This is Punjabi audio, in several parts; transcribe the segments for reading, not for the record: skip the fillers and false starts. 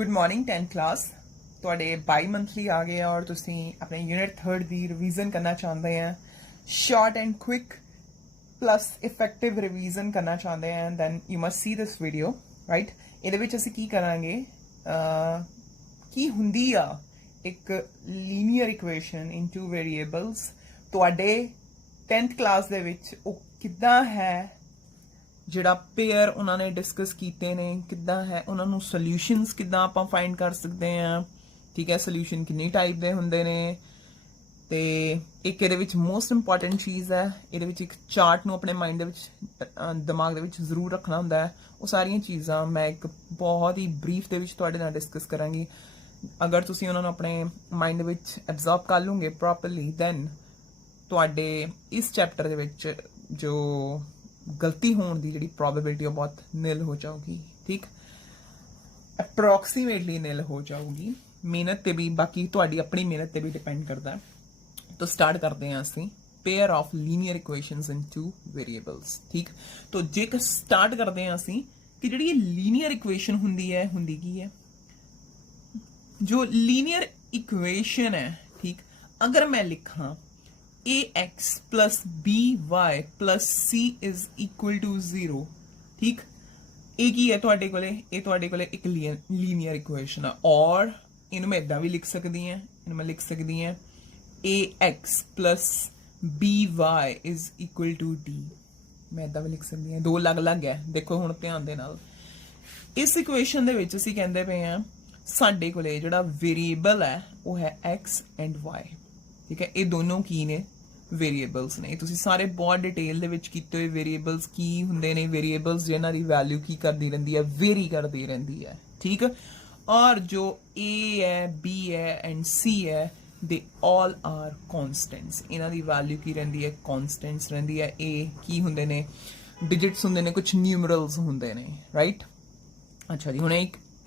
गुड मॉर्निंग 10th क्लास ਤੁਹਾਡੇ ਬਾਈ ਮੰਥਲੀ ਆ ਗਏ ਆ ਔਰ ਤੁਸੀਂ ਆਪਣੇ ਯੂਨਿਟ 3rd ਦੀ ਰਿਵੀਜ਼ਨ ਕਰਨਾ ਚਾਹੁੰਦੇ ਆ short and quick plus effective revision ਕਰਨਾ ਚਾਹੁੰਦੇ ਆ then you must see this video right. ਇਹਦੇ ਵਿੱਚ ਅਸੀਂ ਕੀ ਕਰਾਂਗੇ ਕੀ ਹੁੰਦੀ ਆ ਇੱਕ linear equation in two variables. ਤੁਹਾਡੇ 10th ਕਲਾਸ ਦੇ ਵਿੱਚ ਉਹ ਕਿੱਦਾਂ ਹੈ ਜਿਹੜਾ ਪੇਅਰ ਉਹਨਾਂ ਨੇ ਡਿਸਕਸ ਕੀਤੇ ਨੇ ਕਿੱਦਾਂ ਹੈ ਉਹਨਾਂ ਨੂੰ ਸੋਲੂਸ਼ਨਸ ਕਿੱਦਾਂ ਆਪਾਂ ਫਾਈਂਡ ਕਰ ਸਕਦੇ ਆ। ਠੀਕ ਹੈ, ਸੋਲੂਸ਼ਨ ਕਿੰਨੀ ਟਾਈਪ ਦੇ ਹੁੰਦੇ ਨੇ ਤੇ ਇੱਕ ਇਹਦੇ ਵਿੱਚ ਮੋਸਟ ਇੰਪੋਰਟੈਂਟ ਚੀਜ਼ ਹੈ ਇਹਦੇ ਵਿੱਚ ਇੱਕ ਚਾਰਟ ਨੂੰ ਆਪਣੇ ਮਾਈਂਡ ਦੇ ਵਿੱਚ ਦਿਮਾਗ ਦੇ ਵਿੱਚ ਜ਼ਰੂਰ ਰੱਖਣਾ ਹੁੰਦਾ ਹੈ। ਉਹ ਸਾਰੀਆਂ ਚੀਜ਼ਾਂ ਮੈਂ ਇੱਕ ਬਹੁਤ ਹੀ ਬਰੀਫ ਦੇ ਵਿੱਚ ਤੁਹਾਡੇ ਨਾਲ ਡਿਸਕਸ ਕਰਾਂਗੀ। ਅਗਰ ਤੁਸੀਂ ਉਹਨਾਂ ਨੂੰ ਆਪਣੇ ਮਾਈਂਡ ਦੇ ਵਿੱਚ ਐਬਜ਼ੌਰਬ ਕਰ ਲਓਗੇ ਪ੍ਰੋਪਰਲੀ ਦੈਨ ਤੁਹਾਡੇ ਇਸ ਚੈਪਟਰ ਦੇ ਵਿੱਚ ਜੋ ਗਲਤੀ ਹੋਣ ਦੀ ਜਿਹੜੀ ਪ੍ਰੋਬੇਬਿਲਿਟੀ ਉਹ ਬਹੁਤ ਨਿਲ ਹੋ ਜਾਊਗੀ। ਠੀਕ, ਅਪਰੋਕਸੀਮੇਟਲੀ ਨਿਲ ਹੋ ਜਾਊਗੀ। ਮਿਹਨਤ ਤੇ ਵੀ ਬਾਕੀ ਤੁਹਾਡੀ ਆਪਣੀ ਮਿਹਨਤ ਤੇ ਵੀ ਡਿਪੈਂਡ ਕਰਦਾ। तो स्टार्ट करते हैं ਅਸੀਂ pair of linear equations in two variables. ठीक, तो जेकर स्टार्ट करते हैं ਅਸੀਂ कि ਜਿਹੜੀ लीनियर इक्वेशन ਹੁੰਦੀ ਕੀ ਹੈ जो लीनियर इक्वेशन है। ठीक, अगर मैं लिखा ax plus by plus c is equal to 0। ठीक, ਇਹ ਕੀ ਹੈ ਤੁਹਾਡੇ ਕੋਲੇ ਇੱਕ ਲੀਨੀਅਰ ਇਕੁਏਸ਼ਨ ਹੈ ਔਰ ਇਹਨੂੰ ਮੈਂ ਇਦਾਂ ਵੀ ਲਿਖ ਸਕਦੀ ਹਾਂ ਇਹਨੂੰ ਮੈਂ ਲਿਖ ਸਕਦੀ ਹਾਂ ax plus by is equal to d। ਮੈਂ ਇਦਾਂ ਵੀ ਲਿਖ ਸਕਦੀ ਹਾਂ, ਦੋ ਅਲੱਗ-ਅਲੱਗ ਹੈ। ਦੇਖੋ ਹੁਣ ਧਿਆਨ ਦੇ ਨਾਲ ਇਸ ਇਕੁਏਸ਼ਨ ਦੇ ਵਿੱਚ ਅਸੀਂ ਕਹਿੰਦੇ ਪਏ ਹਾਂ ਸਾਡੇ ਕੋਲੇ ਜਿਹੜਾ ਵੇਰੀਏਬਲ ਹੈ ਉਹ ਹੈ x ਐਂਡ y। ਠੀਕ ਹੈ, ਇਹ ਦੋਨੋਂ ਕੀ ਨੇ ਵੇਰੀਏਬਲਸ ਨੇ। ਤੁਸੀਂ ਸਾਰੇ ਬਹੁਤ ਡਿਟੇਲ ਦੇ ਵਿੱਚ ਕੀਤੇ ਹੋਏ ਵੇਰੀਏਬਲਸ ਕੀ ਹੁੰਦੇ ਨੇ, ਵੇਰੀਏਬਲਸ ਜਿਹਨਾਂ ਦੀ ਵੈਲਿਊ ਕੀ ਕਰਦੀ ਰਹਿੰਦੀ ਹੈ, ਵੇਰੀ ਕਰਦੀ ਰਹਿੰਦੀ ਹੈ। ਠੀਕ, ਔਰ ਜੋ a ਹੈ b ਹੈ ਐਂਡ c ਹੈ they all are constants। ਇਹਨਾਂ ਦੀ ਵੈਲਿਊ ਕੀ ਰਹਿੰਦੀ ਹੈ, ਕਨਸਟੈਂਟਸ ਰਹਿੰਦੀ ਹੈ। ਇਹ ਕੀ ਹੁੰਦੇ ਨੇ, ਡਿਜਿਟਸ ਹੁੰਦੇ ਨੇ, ਕੁਝ ਨਿਊਮਰਲਸ ਹੁੰਦੇ ਨੇ। ਰਾਈਟ, ਅੱਛਾ ਜੀ,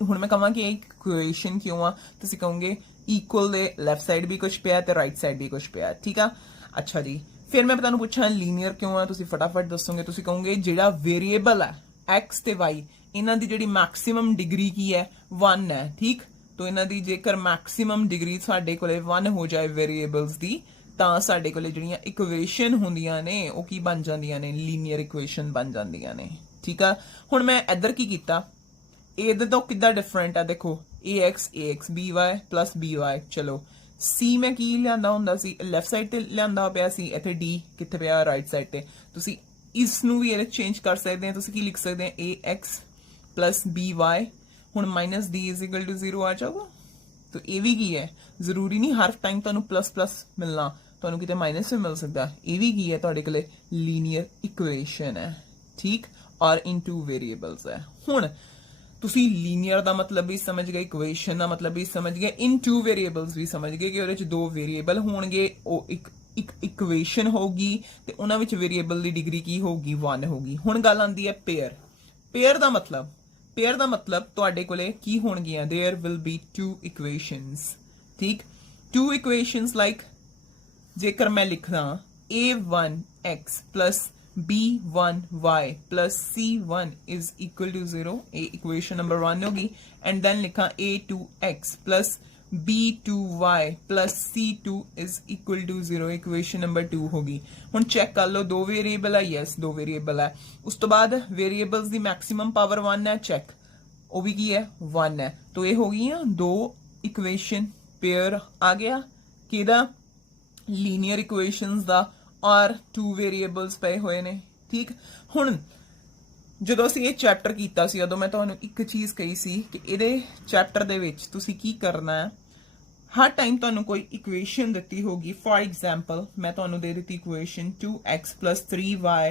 ਹੁਣ ਮੈਂ ਕਹਾਂ ਕਿ ਇਹ ਇਕੁਏਸ਼ਨ ਕਿਉਂ ਆ, ਤੁਸੀਂ ਕਹੋਗੇ ਇਕੁਅਲ ਦੇ ਲੈਫਟ ਸਾਈਡ ਵੀ ਕੁਝ ਪਿਆ ਤੇ ਰਾਈਟ ਸਾਈਡ ਵੀ ਕੁਝ ਪਿਆ। ਠੀਕ ਆ, ਅੱਛਾ ਜੀ, ਫਿਰ ਮੈਂ ਤੁਹਾਨੂੰ ਪੁੱਛਾਂ ਲੀਨੀਅਰ ਕਿਉਂ ਆ, ਤੁਸੀਂ ਫਟਾਫਟ ਦੱਸੋਗੇ। ਤੁਸੀਂ ਕਹੋਗੇ ਜਿਹੜਾ ਵੇਰੀਏਬਲ ਹੈ x ਤੇ y ਇਹਨਾਂ ਦੀ ਜਿਹੜੀ ਮੈਕਸਿਮਮ ਡਿਗਰੀ ਕੀ ਹੈ 1 ਹੈ। ਠੀਕ, तो इन्हां दी जेकर मैक्सिमम डिग्री साडे कोले 1 हो जाए वेरिएबल्स दी तां साडे कोले जिहड़ियां इक्वेशन हुंदियां ने ओह की बन जांदियां ने, लीनियर इक्वेशन बन जांदियां ने। ठीक आ, हुण मैं इधर की कीता इहदे तो किद्दां डिफरेंट आ। देखो ax by plus by, चलो c मैं की लियांदा हुंदा सी लेफ्ट साइड ते लियांदा पिया सी, इत्थे d कित्थे पिया राइट साइड ते। तुसी इस नूं भी इहदे चेंज कर सकदे हैं। तुसी की लिख सकदे हैं ax plus by ਹੁਣ minus D is equal to 0 आ जाऊगा। तो ये भी की है, जरूरी नहीं हर टाइम तुहानू प्लस प्लस मिलना, तुहानू किते माइनस भी मिल सकता। ये भी की है तुहाडे कोले लीनियर इक्वेशन है। ठीक, और इन टू वेरिएबल्स है। हुण तुसी लीनियर दा मतलब भी समझ गए, इक्वेशन दा मतलब भी समझ गए, इन टू वेरिएबल्स भी समझ गए कि ਉਹਦੇ ਚ ਦੋ वेरिएबल होणगे, ਉਹ ਇੱਕ इक्वेशन होगी ਤੇ ਉਹਨਾਂ ਵਿੱਚ वेरिएबल ਦੀ ਡਿਗਰੀ ਕੀ ਹੋਊਗੀ 1 ਹੋਊਗੀ। ਹੁਣ ਗੱਲ ਆਂਦੀ ਹੈ पेयर ਦਾ मतलब ਤੁਹਾਡੇ ਕੋਲੇ ਕੀ ਹੋਣਗੀਆਂ, there will be two equations. ठीक, टू इक्वेशंस लाइक जेकर मैं लिखदा a1x plus b1y plus c1 is equal to 0, ये इक्वेशन नंबर 1 होगी। एंड देन लिखा a2x plus b2y plus c2 is equal to 0, equation number 2 होगी। हुण चेक कर लो दो वेरिएबल है, यस दो वेरिएबल है। उस तो बाद वेरिएबल्स दी मैक्सिमम पावर 1 है, चेक वो भी की है 1 है। तो ये हो गई दो इक्वेशन, पेयर आ गया किहदा लीनियर इक्वेशंस दा और टू वेरिएबल्स पए होए ने। ठीक, हुण ਜਦੋਂ ਅਸੀਂ ਇਹ ਚੈਪਟਰ ਕੀਤਾ ਸੀ ਉਦੋਂ ਮੈਂ ਤੁਹਾਨੂੰ ਇੱਕ ਚੀਜ਼ ਕਹੀ ਸੀ ਕਿ ਇਹਦੇ ਚੈਪਟਰ ਦੇ ਵਿੱਚ ਤੁਸੀਂ ਕੀ ਕਰਨਾ ਹੈ, ਹਰ ਟਾਈਮ ਤੁਹਾਨੂੰ ਕੋਈ ਇਕੁਏਸ਼ਨ ਦਿੱਤੀ ਹੋਗੀ। ਫॉर ਐਗਜ਼ਾਮਪਲ ਮੈਂ ਤੁਹਾਨੂੰ ਦੇ ਦਿੱਤੀ equation 2x plus 3y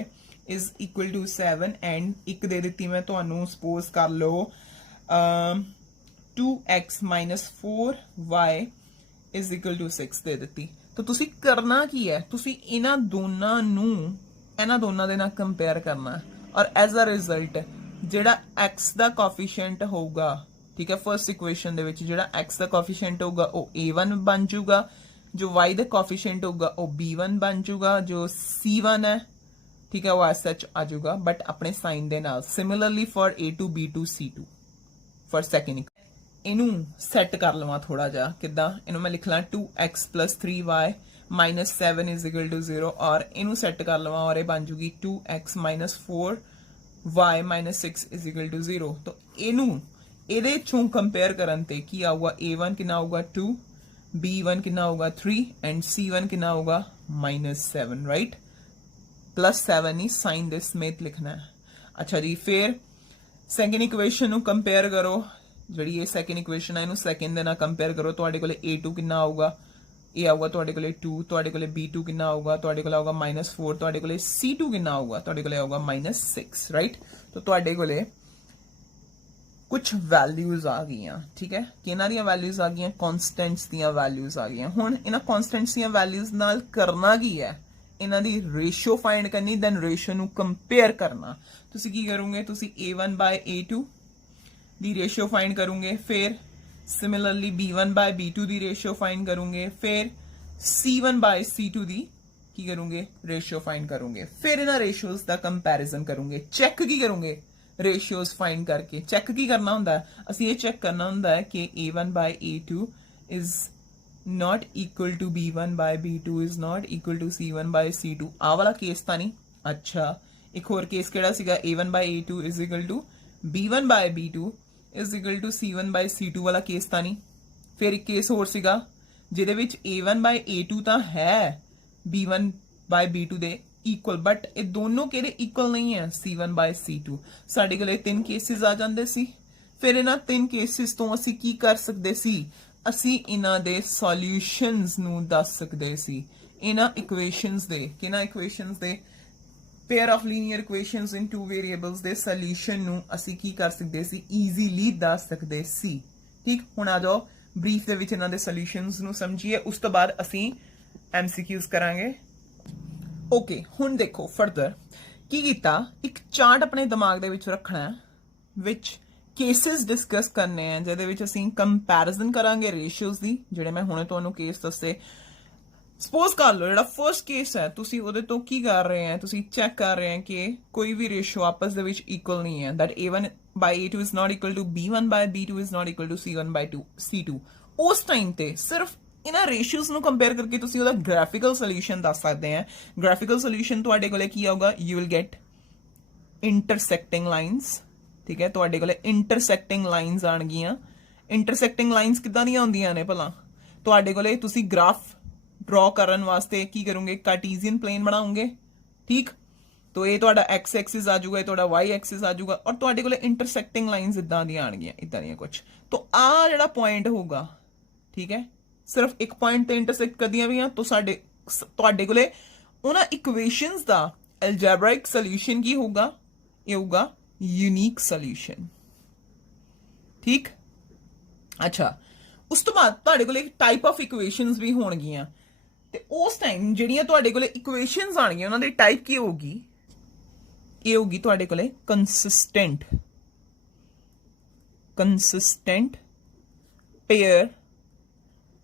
is equal to 7 and ਇੱਕ ਦੇ ਦਿੱਤੀ ਮੈਂ ਤੁਹਾਨੂੰ ਸਪੋਜ਼ ਕਰ ਲਓ 2x minus 4y is equal to 6 ਦੇ ਦਿੱਤੀ। ਤਾਂ ਤੁਸੀਂ ਕਰਨਾ ਕੀ ਹੈ, ਤੁਸੀਂ ਇਹਨਾਂ ਦੋਨਾਂ ਦੇ ਨਾਲ ਕੰਪੇਅਰ ਕਰਨਾ और एज अ रिजल्ट जेड़ा x ਦਾ ਕੋਐਫੀਸ਼ੀਐਂਟ ਹੋਊਗਾ। ठीक है, फर्स्ट इक्वेशन ਦੇ ਵਿੱਚ ਜਿਹੜਾ x ਦਾ ਕੋਐਫੀਸ਼ੀਐਂਟ ਹੋਊਗਾ ਉਹ a1 ਬਣ ਜਾਊਗਾ, ਜੋ y ਦਾ ਕੋਐਫੀਸ਼ੀਐਂਟ ਹੋਊਗਾ ਉਹ b1 ਬਣ ਜਾਊਗਾ, ਜੋ c1 ਹੈ ठीक है वो एज सच आ जाऊगा बट अपने साइन दे नाल। Similarly for a2 b2 c2 for second ਇਹਨੂੰ ਸੈੱਟ ਕਰ ਲਵਾਂ ਥੋੜਾ ਜਿਹਾ ਕਿੱਦਾਂ ਇਹਨੂੰ ਮੈਂ ਲਿਖ ਲਾਂ 2x + 3y - 7 = 0 ਔਰ ਇਹਨੂੰ ਸੈੱਟ ਕਰ ਲਵਾਂ ਔਰ ਇਹ ਬਣ ਜੂਗੀ 2x - 4y - 6 = 0 ਤਾਂ ਇਹਨੂੰ ਇਹਦੇ ਚੋਂ ਕੰਪੇਅਰ ਕਰਨ ਤੇ ਕੀ ਆਊਗਾ a1 ਕਿੰਨਾ ਆਊਗਾ 2 b1 ਕਿੰਨਾ ਆਊਗਾ 3 ਐਂਡ c1 ਕਿੰਨਾ ਆਊਗਾ -7 ਰਾਈਟ +7 ਨਹੀਂ ਸਾइन ਦੇ ਸਮੇਤ ਲਿਖਣਾ ਹੈ ਅੱਛਾ ਜੀ ਫਿਰ ਸੈਕੰਡ ਇਕੁਏਸ਼ਨ ਨੂੰ ਕੰਪੇਅਰ ਕਰੋ ਜਿਹੜੀ ਇਹ ਸੈਕੰਡ ਇਕੁਏਸ਼ਨ ਹੈ ਇਹਨੂੰ ਸੈਕੰਡ ਦੇ ਨਾਲ ਕੰਪੇਅਰ ਕਰੋ ਤੁਹਾਡੇ ਕੋਲੇ a2 ਕਿੰਨਾ ਆਊਗਾ ਇਹ ਆਊਗਾ ਤੁਹਾਡੇ ਕੋਲੇ 2 ਤੁਹਾਡੇ ਕੋਲੇ b2 ਕਿੰਨਾ ਆਊਗਾ ਤੁਹਾਡੇ ਕੋਲੇ ਆਊਗਾ -4 ਤੁਹਾਡੇ ਕੋਲੇ c2 ਕਿੰਨਾ ਆਊਗਾ ਤੁਹਾਡੇ ਕੋਲੇ ਆਊਗਾ -6 ਰਾਈਟ ਤਾਂ ਤੁਹਾਡੇ ਕੋਲੇ ਕੁਝ ਵੈਲਿਊਜ਼ ਆ ਗਈਆਂ ਠੀਕ ਹੈ ਕਿਹਨਾਂ ਦੀਆਂ ਵੈਲਿਊਜ਼ ਆ ਗਈਆਂ ਕਨਸਟੈਂਟਸ ਦੀਆਂ ਵੈਲਿਊਜ਼ ਆ ਗਈਆਂ ਹੁਣ ਇਹਨਾਂ ਕਨਸਟੈਂਟਸ ਦੀਆਂ ਵੈਲਿਊਜ਼ ਨਾਲ ਕਰਨਾ ਕੀ ਹੈ ਇਹਨਾਂ ਦੀ ਰੇਸ਼ੀਓ ਫਾਈਂਡ ਕਰਨੀ ਦੈਨ ਰੇਸ਼ੀਓ ਨੂੰ ਕੰਪੇਅਰ ਕਰਨਾ ਤੁਸੀਂ ਕੀ ਕਰੋਗੇ ਤੁਸੀਂ a1 by a2 the ratio find ਕਰੋਗੇ ਫਿਰ similarly b1 by b2 the ratio find ਕਰੋਗੇ ਫਿਰ c1 by c2 ਦੀ ਕੀ ਕਰੋਗੇ ਰੇਸ਼ੀਓ ਫਾਈਂਡ ਕਰੋਗੇ ਫਿਰ ਇਹਨਾਂ ਰੇਸ਼ੀਓਜ਼ ਦਾ ਕੰਪੈਰੀਜ਼ਨ ਕਰੋਗੇ ਚੈੱਕ ਕੀ ਕਰੋਗੇ ਰੇਸ਼ੀਓਜ਼ ਫਾਈਂਡ ਕਰਕੇ ਚੈੱਕ ਕੀ ਕਰਨਾ ਹੁੰਦਾ ਹੈ ਅਸੀਂ ਇਹ ਚੈੱਕ ਕਰਨਾ ਹੁੰਦਾ ਹੈ ਕਿ a1 by a2 is not equal to b1 by b2 is not equal to c1 by c2 ਆਹ ਵਾਲਾ ਕੇਸ ਤਾਂ ਨਹੀਂ ਅੱਛਾ ਇੱਕ ਹੋਰ ਕੇਸ ਕਿਹੜਾ ਸੀਗਾ a1 by a2 is equal to b1 by b2 is equal to c1 by c2 ਵਾਲਾ ਕੇਸ ਤਾਂ ਨਹੀਂ ਫਿਰ ਇੱਕ ਕੇਸ ਹੋਰ ਸੀਗਾ ਜਿਹਦੇ ਵਿੱਚ a1 by a2 ਤਾਂ ਹੈ b1 by b2 ਦੇ ਇਕੁਅਲ ਬਟ ਇਹ ਦੋਨੋਂ ਕਿਹੜੇ ਇਕੁਅਲ ਨਹੀਂ ਹੈ c1 by c2 ਸਾਡੇ ਕੋਲੇ ਤਿੰਨ ਕੇਸਿਸ ਆ ਜਾਂਦੇ ਸੀ ਫਿਰ ਇਹਨਾਂ ਤਿੰਨ ਕੇਸਿਸ ਤੋਂ ਅਸੀਂ ਕੀ ਕਰ ਸਕਦੇ ਸੀ ਅਸੀਂ ਇਹਨਾਂ ਦੇ ਸੋਲੂਸ਼ਨਸ ਨੂੰ ਦੱਸ ਸਕਦੇ ਸੀ ਇਹਨਾਂ ਇਕੁਏਸ਼ਨਸ ਦੇ ਕਿਹਨਾਂ ਇਕੁਏਸ਼ਨਸ ਦੇ pair of linear equations in two variables ਦੇ ਸੋਲੂਸ਼ਨ ਨੂੰ ਅਸੀਂ ਕੀ ਕਰ ਸਕਦੇ ਸੀ ਈਜ਼ੀਲੀ ਦੱਸ ਸਕਦੇ ਸੀ ਠੀਕ ਹੁਣ ਆ ਜਾਓ ਬਰੀਫ ਦੇ ਵਿੱਚ ਇਹਨਾਂ ਦੇ ਸੋਲੂਸ਼ਨਸ ਨੂੰ ਸਮਝੀਏ ਉਸ ਤੋਂ ਬਾਅਦ ਅਸੀਂ MCQs ਕਰਾਂਗੇ ਓਕੇ ਹੁਣ ਦੇਖੋ ਫਰਦਰ ਕੀ ਕੀਤਾ ਇੱਕ ਚਾਰਟ ਆਪਣੇ ਦਿਮਾਗ ਦੇ ਵਿੱਚ ਰੱਖਣਾ ਹੈ ਵਿੱਚ ਕੇਸਿਸ ਡਿਸਕਸ ਕਰਨੇ ਆ ਜਿਹਦੇ ਵਿੱਚ ਅਸੀਂ ਕੰਪੈਰੀਜ਼ਨ ਕਰਾਂਗੇ ਰੇਸ਼ੀਓਜ਼ ਦੀ ਜਿਹੜੇ ਮੈਂ ਹੁਣੇ ਤੁਹਾਨੂੰ ਕੇਸ ਦੱਸੇ ਸਪੋਜ਼ ਕਰ ਲਓ ਜਿਹੜਾ ਫਰਸਟ ਕੇਸ ਹੈ ਤੁਸੀਂ ਉਹਦੇ ਤੋਂ ਕੀ ਕਰ ਰਹੇ ਆ ਤੁਸੀਂ ਚੈੱਕ ਕਰ ਰਹੇ ਆ ਕਿ ਕੋਈ ਵੀ ਰੇਸ਼ੀਓ ਆਪਸ ਦੇ ਵਿੱਚ ਇਕੁਅਲ ਨਹੀਂ ਹੈ that a1 by a2 is not equal to b1 by b2 is not equal to c1 by c2 ਉਸ ਟਾਈਮ ਤੇ ਸਿਰਫ ਇਹਨਾਂ ਰੇਸ਼ੀਓਜ਼ ਨੂੰ ਕੰਪੇਅਰ ਕਰਕੇ ਤੁਸੀਂ ਉਹਦਾ ਗ੍ਰਾਫਿਕਲ ਸੋਲੂਸ਼ਨ ਦੱਸ ਸਕਦੇ ਆ ਗ੍ਰਾਫਿਕਲ ਸੋਲੂਸ਼ਨ ਤੁਹਾਡੇ ਕੋਲੇ ਕੀ ਆਊਗਾ you will get intersecting lines ਠੀਕ ਹੈ ਤੁਹਾਡੇ ਕੋਲੇ ਇੰਟਰਸੈਕਟਿੰਗ ਲਾਈਨਸ ਆਣਗੀਆਂ ਇੰਟਰਸੈਕਟਿੰਗ ਲਾਈਨਸ ਕਿੱਦਾਂ ਦੀਆਂ ਹੁੰਦੀਆਂ ਨੇ ਭਲਾ ਤੁਹਾਡੇ ਕੋਲੇ ਤੁਸੀਂ ਗ੍ਰਾਫ ਡਰਾ ਕਰਨ ਵਾਸਤੇ ਕੀ ਕਰੋਗੇ ਕਾਰਟੀਜ਼ੀਅਨ ਪਲੇਨ ਬਣਾਓਗੇ ਠੀਕ तो ये ਤੁਹਾਡਾ x एक्सिस आ जाऊगा ये ਤੁਹਾਡਾ y एक्सिस आ जाऊगा और ਤੁਹਾਡੇ ਕੋਲੇ ਇੰਟਰਸੈਕਟਿੰਗ ਲਾਈਨਸ ਇਦਾਂ ਦੀਆਂ ਆਣਗੀਆਂ ਇਦਾਂ ਦੀਆਂ ਕੁਝ तो ਆ ਜਿਹੜਾ ਪੁਆਇੰਟ ਹੋਊਗਾ ਠੀਕ ਹੈ ਸਿਰਫ ਇੱਕ ਪੁਆਇੰਟ ਤੇ ਇੰਟਰਸੈਕਟ ਕਰਦੀਆਂ ਵੀ ਆ तो ਸਾਡੇ ਤੁਹਾਡੇ ਕੋਲੇ ਉਹਨਾਂ ਇਕੁਏਸ਼ਨਸ ਦਾ ਐਲਜੈਬਰਿਕ ਸੋਲੂਸ਼ਨ ਕੀ ਹੋਊਗਾ ਇਹ ਹੋਊਗਾ यूनिक सॉल्यूशन ठीक अच्छा उस तो बाद ਤੁਹਾਡੇ ਕੋਲੇ टाइप ऑफ इक्वेशंस भी ਹੋਣਗੀਆਂ ਤੇ ਉਸ ਟਾਈਮ ਜਿਹੜੀਆਂ ਤੁਹਾਡੇ ਕੋਲੇ ਇਕੁਏਸ਼ਨਸ ਆਣਗੀਆਂ ਉਹਨਾਂ ਦੀ ਟਾਈਪ ਕੀ ਹੋਊਗੀ ਇਹ ਹੋਊਗੀ ਤੁਹਾਡੇ ਕੋਲੇ consistent pair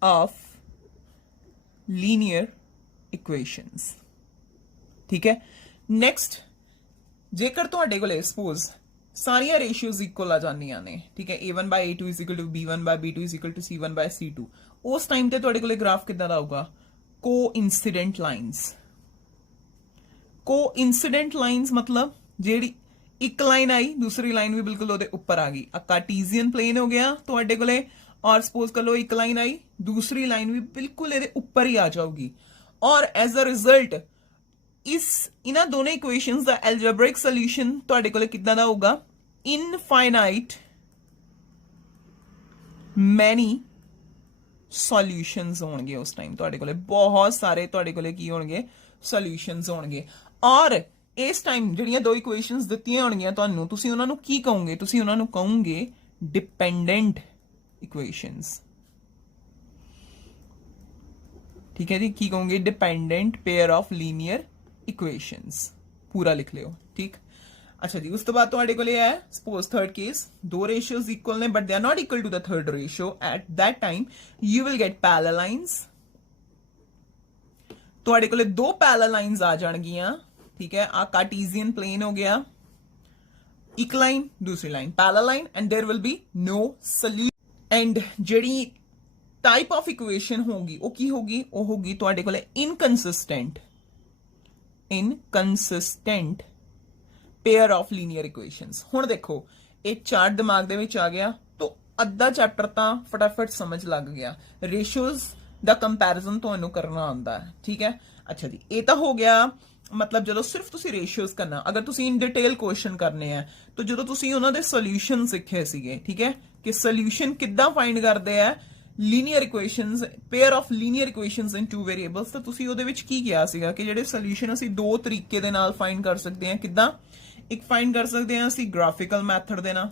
of linear equations ठीक है नेक्स्ट जेकर ਤੁਹਾਡੇ ਕੋਲੇ ਸਪੋਜ਼ ਸਾਰੀਆਂ ਰੇਸ਼ੀਓਜ਼ ਇਕੁਅਲ ਆ ਜਾਂਦੀਆਂ ਨੇ ਠੀਕ ਹੈ a1 by a2 is equal to b1 by b2 is equal to c1 by c2 ਉਸ ਟਾਈਮ ਤੇ ਤੁਹਾਡੇ ਕੋਲੇ ਗ੍ਰਾਫ ਕਿੱਦਾਂ ਦਾ ਆਊਗਾ ਕੋਇਨਸੀਡੈਂਟ ਲਾਈਨਸ मतलब ਜਿਹੜੀ ਇੱਕ ਲਾਈਨ ਆਈ ਦੂਸਰੀ ਲਾਈਨ ਵੀ ਬਿਲਕੁਲ ਉਹਦੇ ਉੱਪਰ ਆ ਗਈ ਆ ਕਾਰਟੀਜ਼ੀਅਨ ਪਲੇਨ ਹੋ ਗਿਆ ਤੁਹਾਡੇ ਕੋਲੇ और सपोज कर लो एक लाइन आई दूसरी लाइन भी बिल्कुल ਇਹਦੇ ਉੱਪਰ ਹੀ ਆ ਜਾਊਗੀ और एज अ रिजल्ट इन्हां दोनों इक्वेशंस ਦਾ ਐਲਜੈਬਰਿਕ ਸੋਲੂਸ਼ਨ ਤੁਹਾਡੇ ਕੋਲੇ ਕਿੰਨਾ ਦਾ ਹੋਊਗਾ ਇਨਫਾਈਨਾਈਟ ਮੈਨੀ ਸੋਲੂਸ਼ਨਸ ਹੋਣਗੇ ਉਸ ਟਾਈਮ ਤੁਹਾਡੇ ਕੋਲੇ ਬਹੁਤ ਸਾਰੇ ਤੁਹਾਡੇ ਕੋਲੇ ਕੀ ਹੋਣਗੇ ਸੋਲੂਸ਼ਨਸ ਹੋਣਗੇ ਔਰ ਇਸ ਟਾਈਮ ਜਿਹੜੀਆਂ ਦੋ ਇਕੁਏਸ਼ਨਸ ਦਿੱਤੀਆਂ ਹੋਣਗੀਆਂ ਤੁਹਾਨੂੰ ਤੁਸੀਂ ਉਹਨਾਂ ਨੂੰ ਕੀ ਕਹੋਗੇ ਤੁਸੀਂ ਉਹਨਾਂ ਨੂੰ ਕਹੋਗੇ ਡਿਪੈਂਡੈਂਟ इक्वेशंस ठीक है जी की कहोगे dependent pair of linear equations पूरा लिख लियो ठीक अच्छा जी उस तो बाद ਤੁਹਾਡੇ ਕੋਲੇ ਹੈ सपोज थर्ड केस दो ratios equal ने but they are not equal to the third ratio at that time you will get parallel lines ਤੁਹਾਡੇ ਕੋਲੇ ਦੋ parallel lines ਆ ਜਾਣਗੀਆਂ ठीक है ਆ कार्टेशियन plane हो गया एक लाइन दूसरी line parallel line and there will be no solution and ਜਿਹੜੀ टाइप ऑफ इक्वेशन होगी वो की होगी, वो होगी ਤੁਹਾਡੇ ਕੋਲੇ inconsistent pair of linear equations. हुण देखो ये चार्ट दिमाग दे विच आ गया तो अद्धा चैप्टर तां फटाफट समझ लग गया। रेशियोज दा कंपैरिजन तुहानूं करना आंदा है, ठीक है। अच्छा जी, ये तो हो गया मतलब ਜਦੋਂ ਸਿਰਫ ਤੁਸੀਂ ਰੇਸ਼ੀਓਜ਼ ਕਰਨਾ। ਅਗਰ ਤੁਸੀਂ ਇਨ ਡਿਟੇਲ ਕੁਐਸਚਨ ਕਰਨੇ ਆ ਤਾਂ ਜਦੋਂ ਤੁਸੀਂ ਉਹਨਾਂ ਦੇ ਸੋਲੂਸ਼ਨ ਸਿੱਖੇ ਸੀਗੇ, ਠੀਕ ਹੈ, ਕਿ ਸੋਲੂਸ਼ਨ ਕਿੱਦਾਂ ਫਾਈਂਡ ਕਰਦੇ ਆ linear equations, pair of linear equations in two variables, ਤਾਂ ਤੁਸੀਂ ਉਹਦੇ ਵਿੱਚ ਕੀ ਕਿਹਾ ਸੀਗਾ ਕਿ ਜਿਹੜੇ ਸੋਲੂਸ਼ਨ ਅਸੀਂ ਦੋ ਤਰੀਕੇ ਦੇ ਨਾਲ ਫਾਈਂਡ ਕਰ ਸਕਦੇ ਆ। ਕਿੱਦਾਂ? ਇੱਕ ਫਾਈਂਡ ਕਰ ਸਕਦੇ ਆ ਅਸੀਂ ਗ੍ਰਾਫਿਕਲ ਮੈਥਡ ਦੇ ਨਾਲ,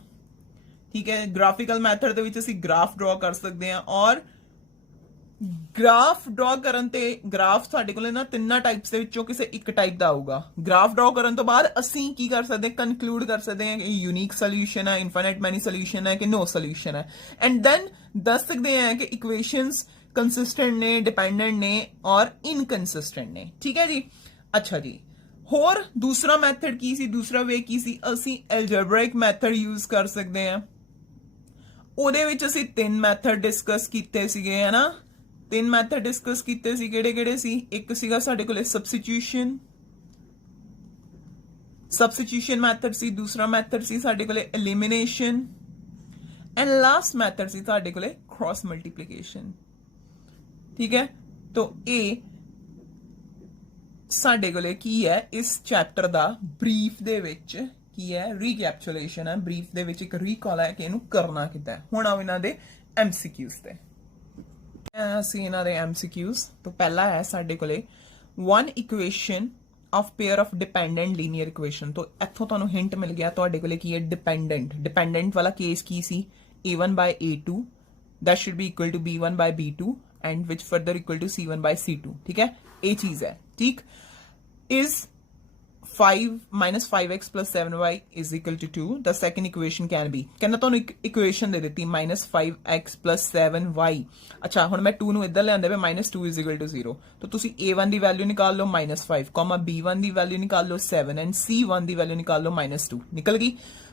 ਠੀਕ ਹੈ। ਗ੍ਰਾਫਿਕਲ ਮੈਥਡ ਦੇ ਵਿੱਚ ਅਸੀਂ ਗ੍ਰਾਫ ਡਰਾ ਕਰ ਸਕਦੇ ਆ, ਔਰ ਗ੍ਰਾਫ ਡਰਾ ਕਰਨ ਤੇ ਗ੍ਰਾਫ ਸਾਡੇ ਕੋਲੇ ਨਾ ਤਿੰਨਾਂ ਟਾਈਪਸ ਦੇ ਵਿੱਚੋਂ ਕਿਸੇ ਇੱਕ ਟਾਈਪ ਦਾ ਆਊਗਾ। ਗ੍ਰਾਫ ਡਰਾ ਕਰਨ ਤੋਂ ਬਾਅਦ ਅਸੀਂ ਕੀ ਕਰ ਸਕਦੇ, ਕਨਕਲੂਡ ਕਰ ਸਕਦੇ ਹਾਂ ਕਿ ਯੂਨੀਕ ਸੋਲੂਸ਼ਨ ਹੈ, ਇਨਫਾਈਨਾਈਟ ਮੈਨੀ ਸੋਲੂਸ਼ਨ ਹੈ ਕਿ ਨੋ ਸੋਲੂਸ਼ਨ ਹੈ, ਐਂਡ ਦੈਨ ਦੱਸ ਸਕਦੇ ਹਾਂ ਕਿ ਇਕੁਏਸ਼ਨਸ ਕੰਸਿਸਟੈਂਟ ਨੇ, ਡਿਪੈਂਡੈਂਟ ਨੇ ਔਰ ਇਨਕੰਸਿਸਟੈਂਟ ਨੇ, ਠੀਕ ਹੈ ਜੀ। ਅੱਛਾ ਜੀ, ਹੋਰ ਦੂਸਰਾ ਮੈਥਡ ਕੀ ਸੀ, ਦੂਸਰਾ ਵੇ ਕੀ ਸੀ, ਅਸੀਂ ਐਲਜਬਰਿਕ ਮੈਥਡ ਯੂਜ਼ ਕਰ ਸਕਦੇ ਹਾਂ। ਉਹਦੇ ਵਿੱਚ ਅਸੀਂ ਤਿੰਨ ਮੈਥਡ ਡਿਸਕਸ ਕੀਤੇ ਸੀਗੇ, ਹੈ ਨਾ। ਤਿੰਨ ਮੈਥਡ ਡਿਸਕਸ ਕੀਤੇ ਸੀ, ਕਿਹੜੇ ਸੀ? ਇੱਕ ਸੀਗਾ ਸਾਡੇ ਕੋਲੇ ਸਬਸਟੀਟਿਊਸ਼ਨ ਮੈਥਡ ਸੀ, ਦੂਸਰਾ ਮੈਥਡ ਸੀ ਸਾਡੇ ਕੋਲੇ ਐਲੀਮੀਨੇਸ਼ਨ, ਐਂਡ ਲਾਸਟ ਮੈਥਡ ਸੀ ਸਾਡੇ ਕੋਲੇ ਕ੍ਰਾਸ ਮਲਟੀਪਲੀਕੇਸ਼ਨ, ਠੀਕ ਹੈ। तो ਇਹ ਸਾਡੇ ਕੋਲੇ ਕੀ ਹੈ ਇਸ ਚੈਪਟਰ ਦਾ ਬਰੀਫ ਦੇ ਵਿੱਚ ਕੀ ਹੈ, ਰੀਕੈਪਚੁਲੇਸ਼ਨ ਹੈ। ਬਰੀਫ ਦੇ ਵਿੱਚ ਇੱਕ ਰੀਕਾਲ ਹੈ ਕਿ ਇਹਨੂੰ ਕਰਨਾ ਕਿੱਦਾਂ। ਹੁਣ ਆਓ ਇਹਨਾਂ ਦੇ ਐਮਸੀਕਿਊਜ਼ ਤੇ। ਅਸੀਂ ਇਹਨਾਂ ਦੇ ਐਮਸੀਕਿਊਜ਼ ਤੋਂ ਪਹਿਲਾ ਹੈ ਸਾਡੇ ਕੋਲੇ one equation of pair of dependent linear equation। तो ਇੱਥੋਂ ਤੁਹਾਨੂੰ ਹਿੰਟ ਮਿਲ ਗਿਆ ਤੁਹਾਡੇ ਕੋਲੇ ਕੀ ਹੈ, ਡਿਪੈਂਡੈਂਟ ਵਾਲਾ case Ki C, a1 by a2 that should be equal to b1 by b2 and which further equal to c1 by c2, ठीक है। ਇਹ ਚੀਜ਼ ਹੈ, ठीक। is 5 minus 5x plus 7y is equal to 2, the second equation can be, ਕਹਿੰਦਾ ਤੁਹਾਨੂੰ ਇੱਕ ਇਕੁਏਸ਼ਨ ਦੇ ਦਿੱਤੀ minus 5x plus 7y। ਅੱਛਾ, ਹੁਣ ਮੈਂ 2 ਨੂੰ ਇੱਧਰ ਲਿਆਂਦੇ ਵੇ minus 2 is equal to 0, ਤਾਂ ਤੁਸੀਂ a1 ਦੀ ਵੈਲਿਊ ਨਿਕਾਲ ਲਓ -5, b1 ਦੀ ਵੈਲਿਊ ਨਿਕਾਲ ਲਓ 7 ਐਂਡ c1 ਦੀ ਵੈਲਿਊ ਨਿਕਾਲ ਲਓ -2, ਨਿਕਲ ਗਈ।